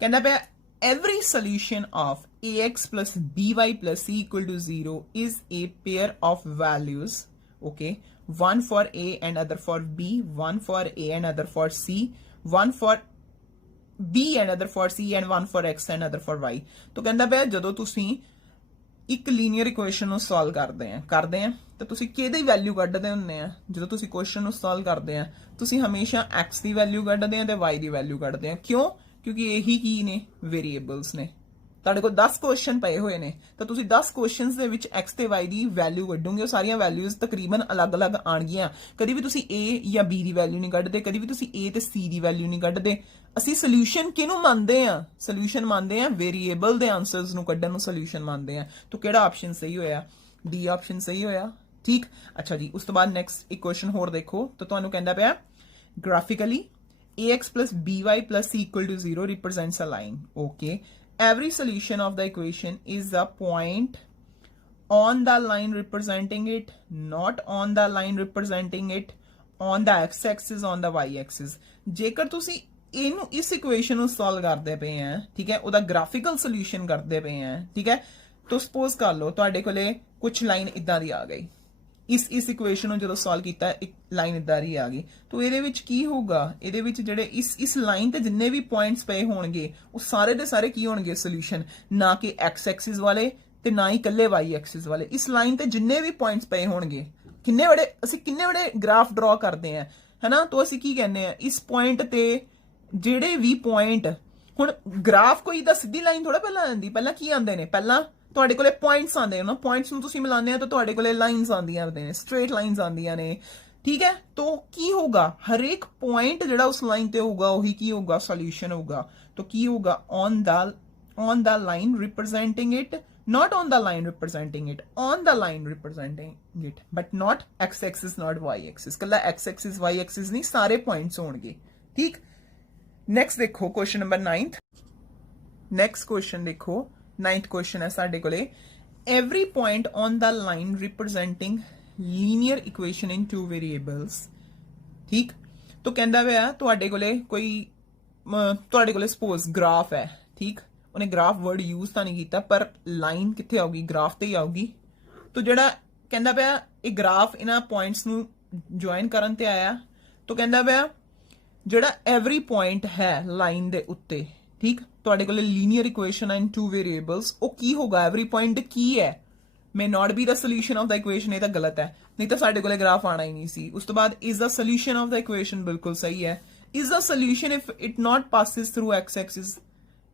ਕਹਿੰਦਾ ਪਿਆ every solution of ax by c equal to 0 is a pair of values, okay, one for a and other for b, one for a and other for c, one for b and other for c, and one for x and other for y। तो कहता पिया ਜਦੋਂ ਤੁਸੀਂ ਇੱਕ ਲੀਨੀਅਰ ਇਕੁਏਸ਼ਨ ਨੂੰ ਸੋਲਵ ਕਰਦੇ ਆ ਤਾਂ ਤੁਸੀਂ ਕਿਹਦੀ ਵੈਲਿਊ ਕੱਢਦੇ ਹੁੰਦੇ ਆ। ਜਦੋਂ ਤੁਸੀਂ ਕੁਐਸਚਨ ਨੂੰ ਸੋਲਵ ਕਰਦੇ ਆ ਤੁਸੀਂ ਹਮੇਸ਼ਾ x ਦੀ ਵੈਲਿਊ ਕੱਢਦੇ ਆ ਤੇ y ਦੀ ਵੈਲਿਊ ਕੱਢਦੇ ਆ। ਕਿਉਂ? ਕਿਉਂਕਿ ਇਹੀ ਕੀ ਨੇ, ਵੇਰੀਏਬਲਸ ਨੇ। ਤੁਹਾਡੇ ਕੋਲ 10 ਕੁਐਸਚਨ ਪਏ ਹੋਏ ਨੇ ਤਾਂ ਤੁਸੀਂ 10 ਕੁਐਸਚਨਸ ਦੇ ਵਿੱਚ x ਤੇ y ਦੀ ਵੈਲਿਊ ਕੱਢੋਗੇ। ਉਹ ਸਾਰੀਆਂ ਵੈਲਿਊਜ਼ ਤਕਰੀਬਨ ਅਲੱਗ-ਅਲੱਗ ਆਣਗੀਆਂ। ਕਦੀ ਵੀ ਤੁਸੀਂ a ਜਾਂ b ਦੀ ਵੈਲਿਊ ਨਹੀਂ ਕੱਢਦੇ, ਕਦੀ ਵੀ ਤੁਸੀਂ a ਤੇ c ਦੀ ਵੈਲਿਊ ਨਹੀਂ ਕੱਢਦੇ। ਅਸੀਂ ਸੋਲੂਸ਼ਨ ਕਿਹਨੂੰ ਮੰਨਦੇ ਆ? ਸੋਲੂਸ਼ਨ ਮੰਨਦੇ ਆ ਵੇਰੀਏਬਲ ਦੇ ਆਨਸਰਸ ਨੂੰ ਕੱਢਣ ਨੂੰ ਸੋਲੂਸ਼ਨ ਮੰਨਦੇ ਆ। ਤਾਂ ਕਿਹੜਾ ਆਪਸ਼ਨ ਸਹੀ ਹੋਇਆ? ਡੀ ਆਪਸ਼ਨ ਸਹੀ ਹੋਇਆ, ਠੀਕ। ਅੱਛਾ ਜੀ, ਉਸ ਤੋਂ ਬਾਅਦ ਨੈਕਸਟ ਇਕੁਏਸ਼ਨ ਹੋਰ ਦੇਖੋ ਤਾਂ ਤੁਹਾਨੂੰ ਕਹਿੰਦਾ ਪਿਆ graphically ax by c equal to 0 represents a line, okay, every solution of the equation is a point on the line representing it, not on the line representing it, on the x axis, on the y axis। ਜੇਕਰ ਤੁਸੀਂ ਇਹਨੂੰ ਇਸ ਇਕੁਏਸ਼ਨ ਨੂੰ ਸੋਲਵ ਕਰਦੇ ਪਏ ਆ, ਠੀਕ ਹੈ, ਉਹਦਾ ਗ੍ਰਾਫਿਕਲ ਸੋਲੂਸ਼ਨ ਕਰਦੇ ਪਏ ਆ, ਠੀਕ ਹੈ। ਤਾਂ ਸਪੋਜ਼ ਕਰ ਲਓ ਤੁਹਾਡੇ ਕੋਲੇ ਕੁਝ ਲਾਈਨ ਇਦਾਂ ਦੀ ਆ ਗਈ, ਇਸ ਇਕੁਏਸ਼ਨ ਨੂੰ ਜਦੋਂ ਸੋਲਵ ਕੀਤਾ ਇੱਕ ਲਾਈਨ ਇਦਾਂ ਦੀ ਆ ਗਈ, ਤਾਂ ਇਹਦੇ ਵਿੱਚ ਕੀ ਹੋਊਗਾ? ਇਹਦੇ ਵਿੱਚ ਜਿਹੜੇ ਇਸ ਲਾਈਨ ਤੇ ਜਿੰਨੇ ਵੀ ਪੁਆਇੰਟਸ ਪਏ ਹੋਣਗੇ ਉਹ ਸਾਰੇ ਦੇ ਸਾਰੇ ਕੀ ਹੋਣਗੇ? ਸੋਲੂਸ਼ਨ, ਨਾ ਕਿ x ਐਕਸਿਸ ਵਾਲੇ ਤੇ ਨਾ ਹੀ ਇਕੱਲੇ y ਐਕਸਿਸ ਵਾਲੇ। ਇਸ ਲਾਈਨ ਤੇ ਜਿੰਨੇ ਵੀ ਪੁਆਇੰਟਸ ਪਏ ਹੋਣਗੇ, ਕਿੰਨੇ ਬੜੇ ਗ੍ਰਾਫ ਡਰਾ ਕਰਦੇ ਆ, ਹੈਨਾ, ਤਾਂ ਅਸੀਂ ਕੀ ਕਹਿੰਦੇ ਆ, ਇਸ ਪੁਆਇੰਟ ਤੇ ਜਿਹੜੇ ਵੀ ਪੁਆਇੰਟ, ਹੁਣ ਗ੍ਰਾਫ ਕੋਈ ਤਾਂ ਸਿੱਧੀ ਲਾਈਨ ਥੋੜਾ ਪਹਿਲਾਂ ਆਉਂਦੀ, ਪਹਿਲਾਂ ਕੀ ਆਉਂਦੇ ਨੇ, ਪਹਿਲਾਂ ਤੁਹਾਡੇ ਕੋਲੇ ਪੁਆਇੰਟਸ ਆਉਂਦੇ ਨੇ ਨਾ, ਪੁਆਇੰਟਸ ਨੂੰ ਤੁਸੀਂ ਮਿਲਾਉਂਦੇ ਆ ਤਾਂ ਤੁਹਾਡੇ ਕੋਲੇ ਲਾਈਨਸ ਆਉਂਦੀਆਂ ਨੇ, ਸਟ੍ਰੇਟ ਲਾਈਨਸ ਆਉਂਦੀਆਂ ਨੇ, ਠੀਕ ਹੈ। ਤਾਂ ਕੀ ਹੋਊਗਾ? ਹਰੇਕ ਪੁਆਇੰਟ ਜਿਹੜਾ ਉਸ ਲਾਈਨ ਤੇ ਹੋਊਗਾ ਉਹੀ ਕੀ ਹੋਊਗਾ? ਸੋਲੂਸ਼ਨ ਹੋਊਗਾ। ਤਾਂ ਕੀ ਹੋਊਗਾ? on the line representing it, not on the line representing it, on the line representing it, but not x axis, not y axis। ਕੱਲਾ x axis y axis ਨਹੀਂ, ਸਾਰੇ ਪੁਆਇੰਟਸ ਹੋਣਗੇ, ਠੀਕ। ਨੈਕਸਟ ਦੇਖੋ ਕੁਐਸਚਨ ਨੰਬਰ 9। ਨੈਕਸਟ ਕੁਐਸਚਨ ਦੇਖੋ, 9th क्वेश्चन है साडे कोले every point on the line representing linear equation in two variables ठीक तो कहंदा पिया तुहाडे कोले कोई तुहाडे कोले सपोज ग्राफ है ठीक उन्हें ग्राफ वर्ड यूज तो नहीं किया पर लाइन कित्थे आऊगी ग्राफ ते ही आऊगी तो जेड़ा कहंदा पिया ये ग्राफ इन्हां पॉइंट्स नू ज्वाइन करन ते आया तो कहंदा पिया जेड़ा एवरी पॉइंट है लाइन दे उत्ते ठीक तुहाडे कोले लीनियर इक्वेशन है इन टू वेरिएबल्स ओ की होगा एवरी पॉइंट की है may not be the solution of the equation ये तो गलत है नहीं तो साडे कोले ग्राफ आना ही नहीं सी उस तो बाद is the solution of the equation बिल्कुल सही है is the solution if it not passes through x axis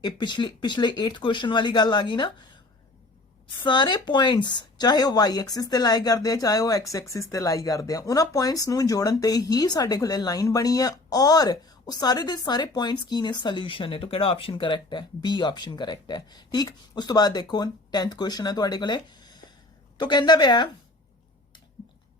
ये पिछले 8th क्वेश्चन वाली गल आ गई ना सारे पॉइंट्स चाहे वो वाई एक्सिस ते लाई करते हैं चाहे वो एक्स एक्सिस ते लाई करते हैं उन्हां पॉइंट्स नू जोड़न ते ही साडे कोले लाइन बनी है और वो सारे दे सारे पॉइंट्स की ने सोल्यूशन है तो केड़ा ऑप्शन करेक्ट है बी ऑप्शन करेक्ट है ठीक उस तो बाद देखो 10th क्वेश्चन है तुहाडे कोले तो कहंदा पिया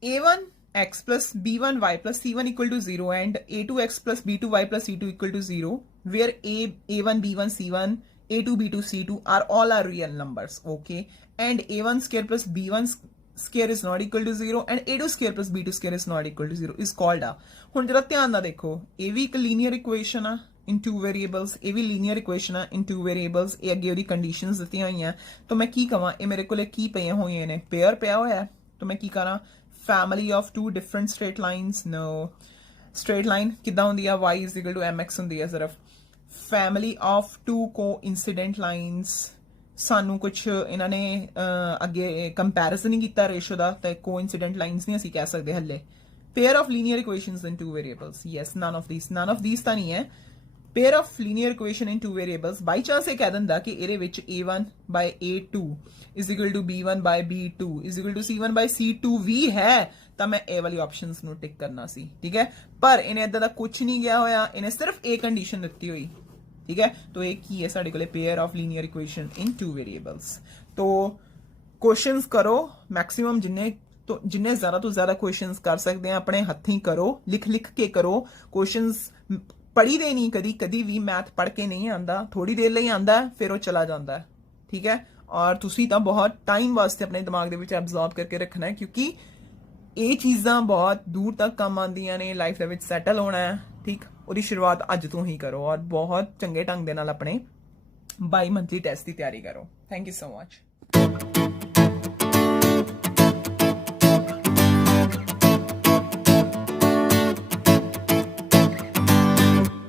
a1 x plus b1 y plus c1 equal to 0 and a2 x plus b2 y plus c2 equal to 0 where a1 b1 c1 a2 b2 c2 are all are real numbers okay and a1 square plus b1 square is not equal to 0 and a2 square plus b2 square is not equal to 0 is called a ਹੁਣ ਜਰਾ ਧਿਆਨ ਨਾਲ ਦੇਖੋ ਇਹ ਵੀ ਇੱਕ ਲੀਨੀਅਰ ਇਕੁਏਸ਼ਨ ਆ in two variables ਇਹ ਵੀ ਲੀਨੀਅਰ ਇਕੁਏਸ਼ਨ ਆ in two variables ਇਹ ਅੱਗੇ ਉਹਦੀ ਕੰਡੀਸ਼ਨਸ ਦਿੱਤੀਆਂ ਹੋਈਆਂ ਤਾਂ ਮੈਂ ਕੀ ਕਹਾਂ ਇਹ ਮੇਰੇ ਕੋਲੇ ਕੀ ਪਈਆਂ ਹੋਈਆਂ ਨੇ ਪੇਅਰ ਪਿਆ ਹੋਇਆ ਤਾਂ ਮੈਂ ਕੀ ਕਰਾਂ family of two different straight lines no straight line ਕਿੱਦਾਂ ਹੁੰਦੀ ਆ y is equal to mx ਹੁੰਦੀ ਆ ਸਿਰਫ family of two coincident lines ਸਾਨੂੰ ਕੁਝ ਇਹਨਾਂ ਨੇ ਅੱਗੇ ਕੰਪੈਰੀਜ਼ਨ ਹੀ ਕੀਤਾ ਰੇਸ਼ੋ ਦਾ ਤੇ ਕੋਇਨਸੀਡੈਂਟ ਲਾਈਨਸ ਨਹੀਂ ਅਸੀਂ ਕਹਿ ਸਕਦੇ ਹੱਲੇ pair of linear equations in two variables yes none of these ਤਾਂ ਨਹੀਂ ਹੈ pair of linear equation in two variables by chance ਇਹ ਕਹਿ ਦਿੰਦਾ ਕਿ ਇਹਦੇ ਵਿੱਚ a1 by a2 is equal to b1 by b2 is equal to c1 by c2 ਵੀ ਹੈ ਤਾਂ ਮੈਂ ਇਹ ਵਾਲੀ ਆਪਸ਼ਨਸ ਨੂੰ ਟਿਕ ਕਰਨਾ ਸੀ ਠੀਕ ਹੈ ਪਰ ਇਹਨੇ ਇਦਾਂ ਦਾ ਕੁਝ ਨਹੀਂ ਗਿਆ ਹੋਇਆ ਇਹਨੇ ਸਿਰਫ ਇਹ ਕੰਡੀਸ਼ਨ ਦਿੱਤੀ ਹੋਈ ठीक है तो एक ही है साडे कोले pair of linear equation in two variables तो क्वेश्चंस करो मैक्सिमम जिन्ने ज्यादा तो ज्यादा क्वेश्चंस कर सकते हैं अपने हथी करो लिख के करो क्वेश्चंस पढ़ी दे नहीं कदी भी मैथ पढ़ के नहीं आंदा थोड़ी देर लिए आंदा फिर वो चला जाता है ठीक है और तुसी तो बहुत टाइम वास्ते अपने दिमाग दे विच एब्जॉर्ब करके रखना है क्योंकि ਇਹ ਚੀਜ਼ਾਂ ਬਹੁਤ ਦੂਰ ਤੱਕ ਕੰਮ ਆਉਂਦੀਆਂ ਨੇ ਲਾਈਫ ਦੇ ਵਿੱਚ ਸੈਟਲ ਹੋਣਾ ਹੈ ਠੀਕ ਉਹਦੀ ਸ਼ੁਰੂਆਤ ਅੱਜ ਤੋਂ ਹੀ ਕਰੋ ਔਰ ਬਹੁਤ ਚੰਗੇ ਢੰਗ ਦੇ ਨਾਲ ਆਪਣੇ ਬਾਈ ਮੰਥਲੀ ਟੈਸਟ ਦੀ ਤਿਆਰੀ ਕਰੋ ਥੈਂਕ ਯੂ ਸੋ ਮਚ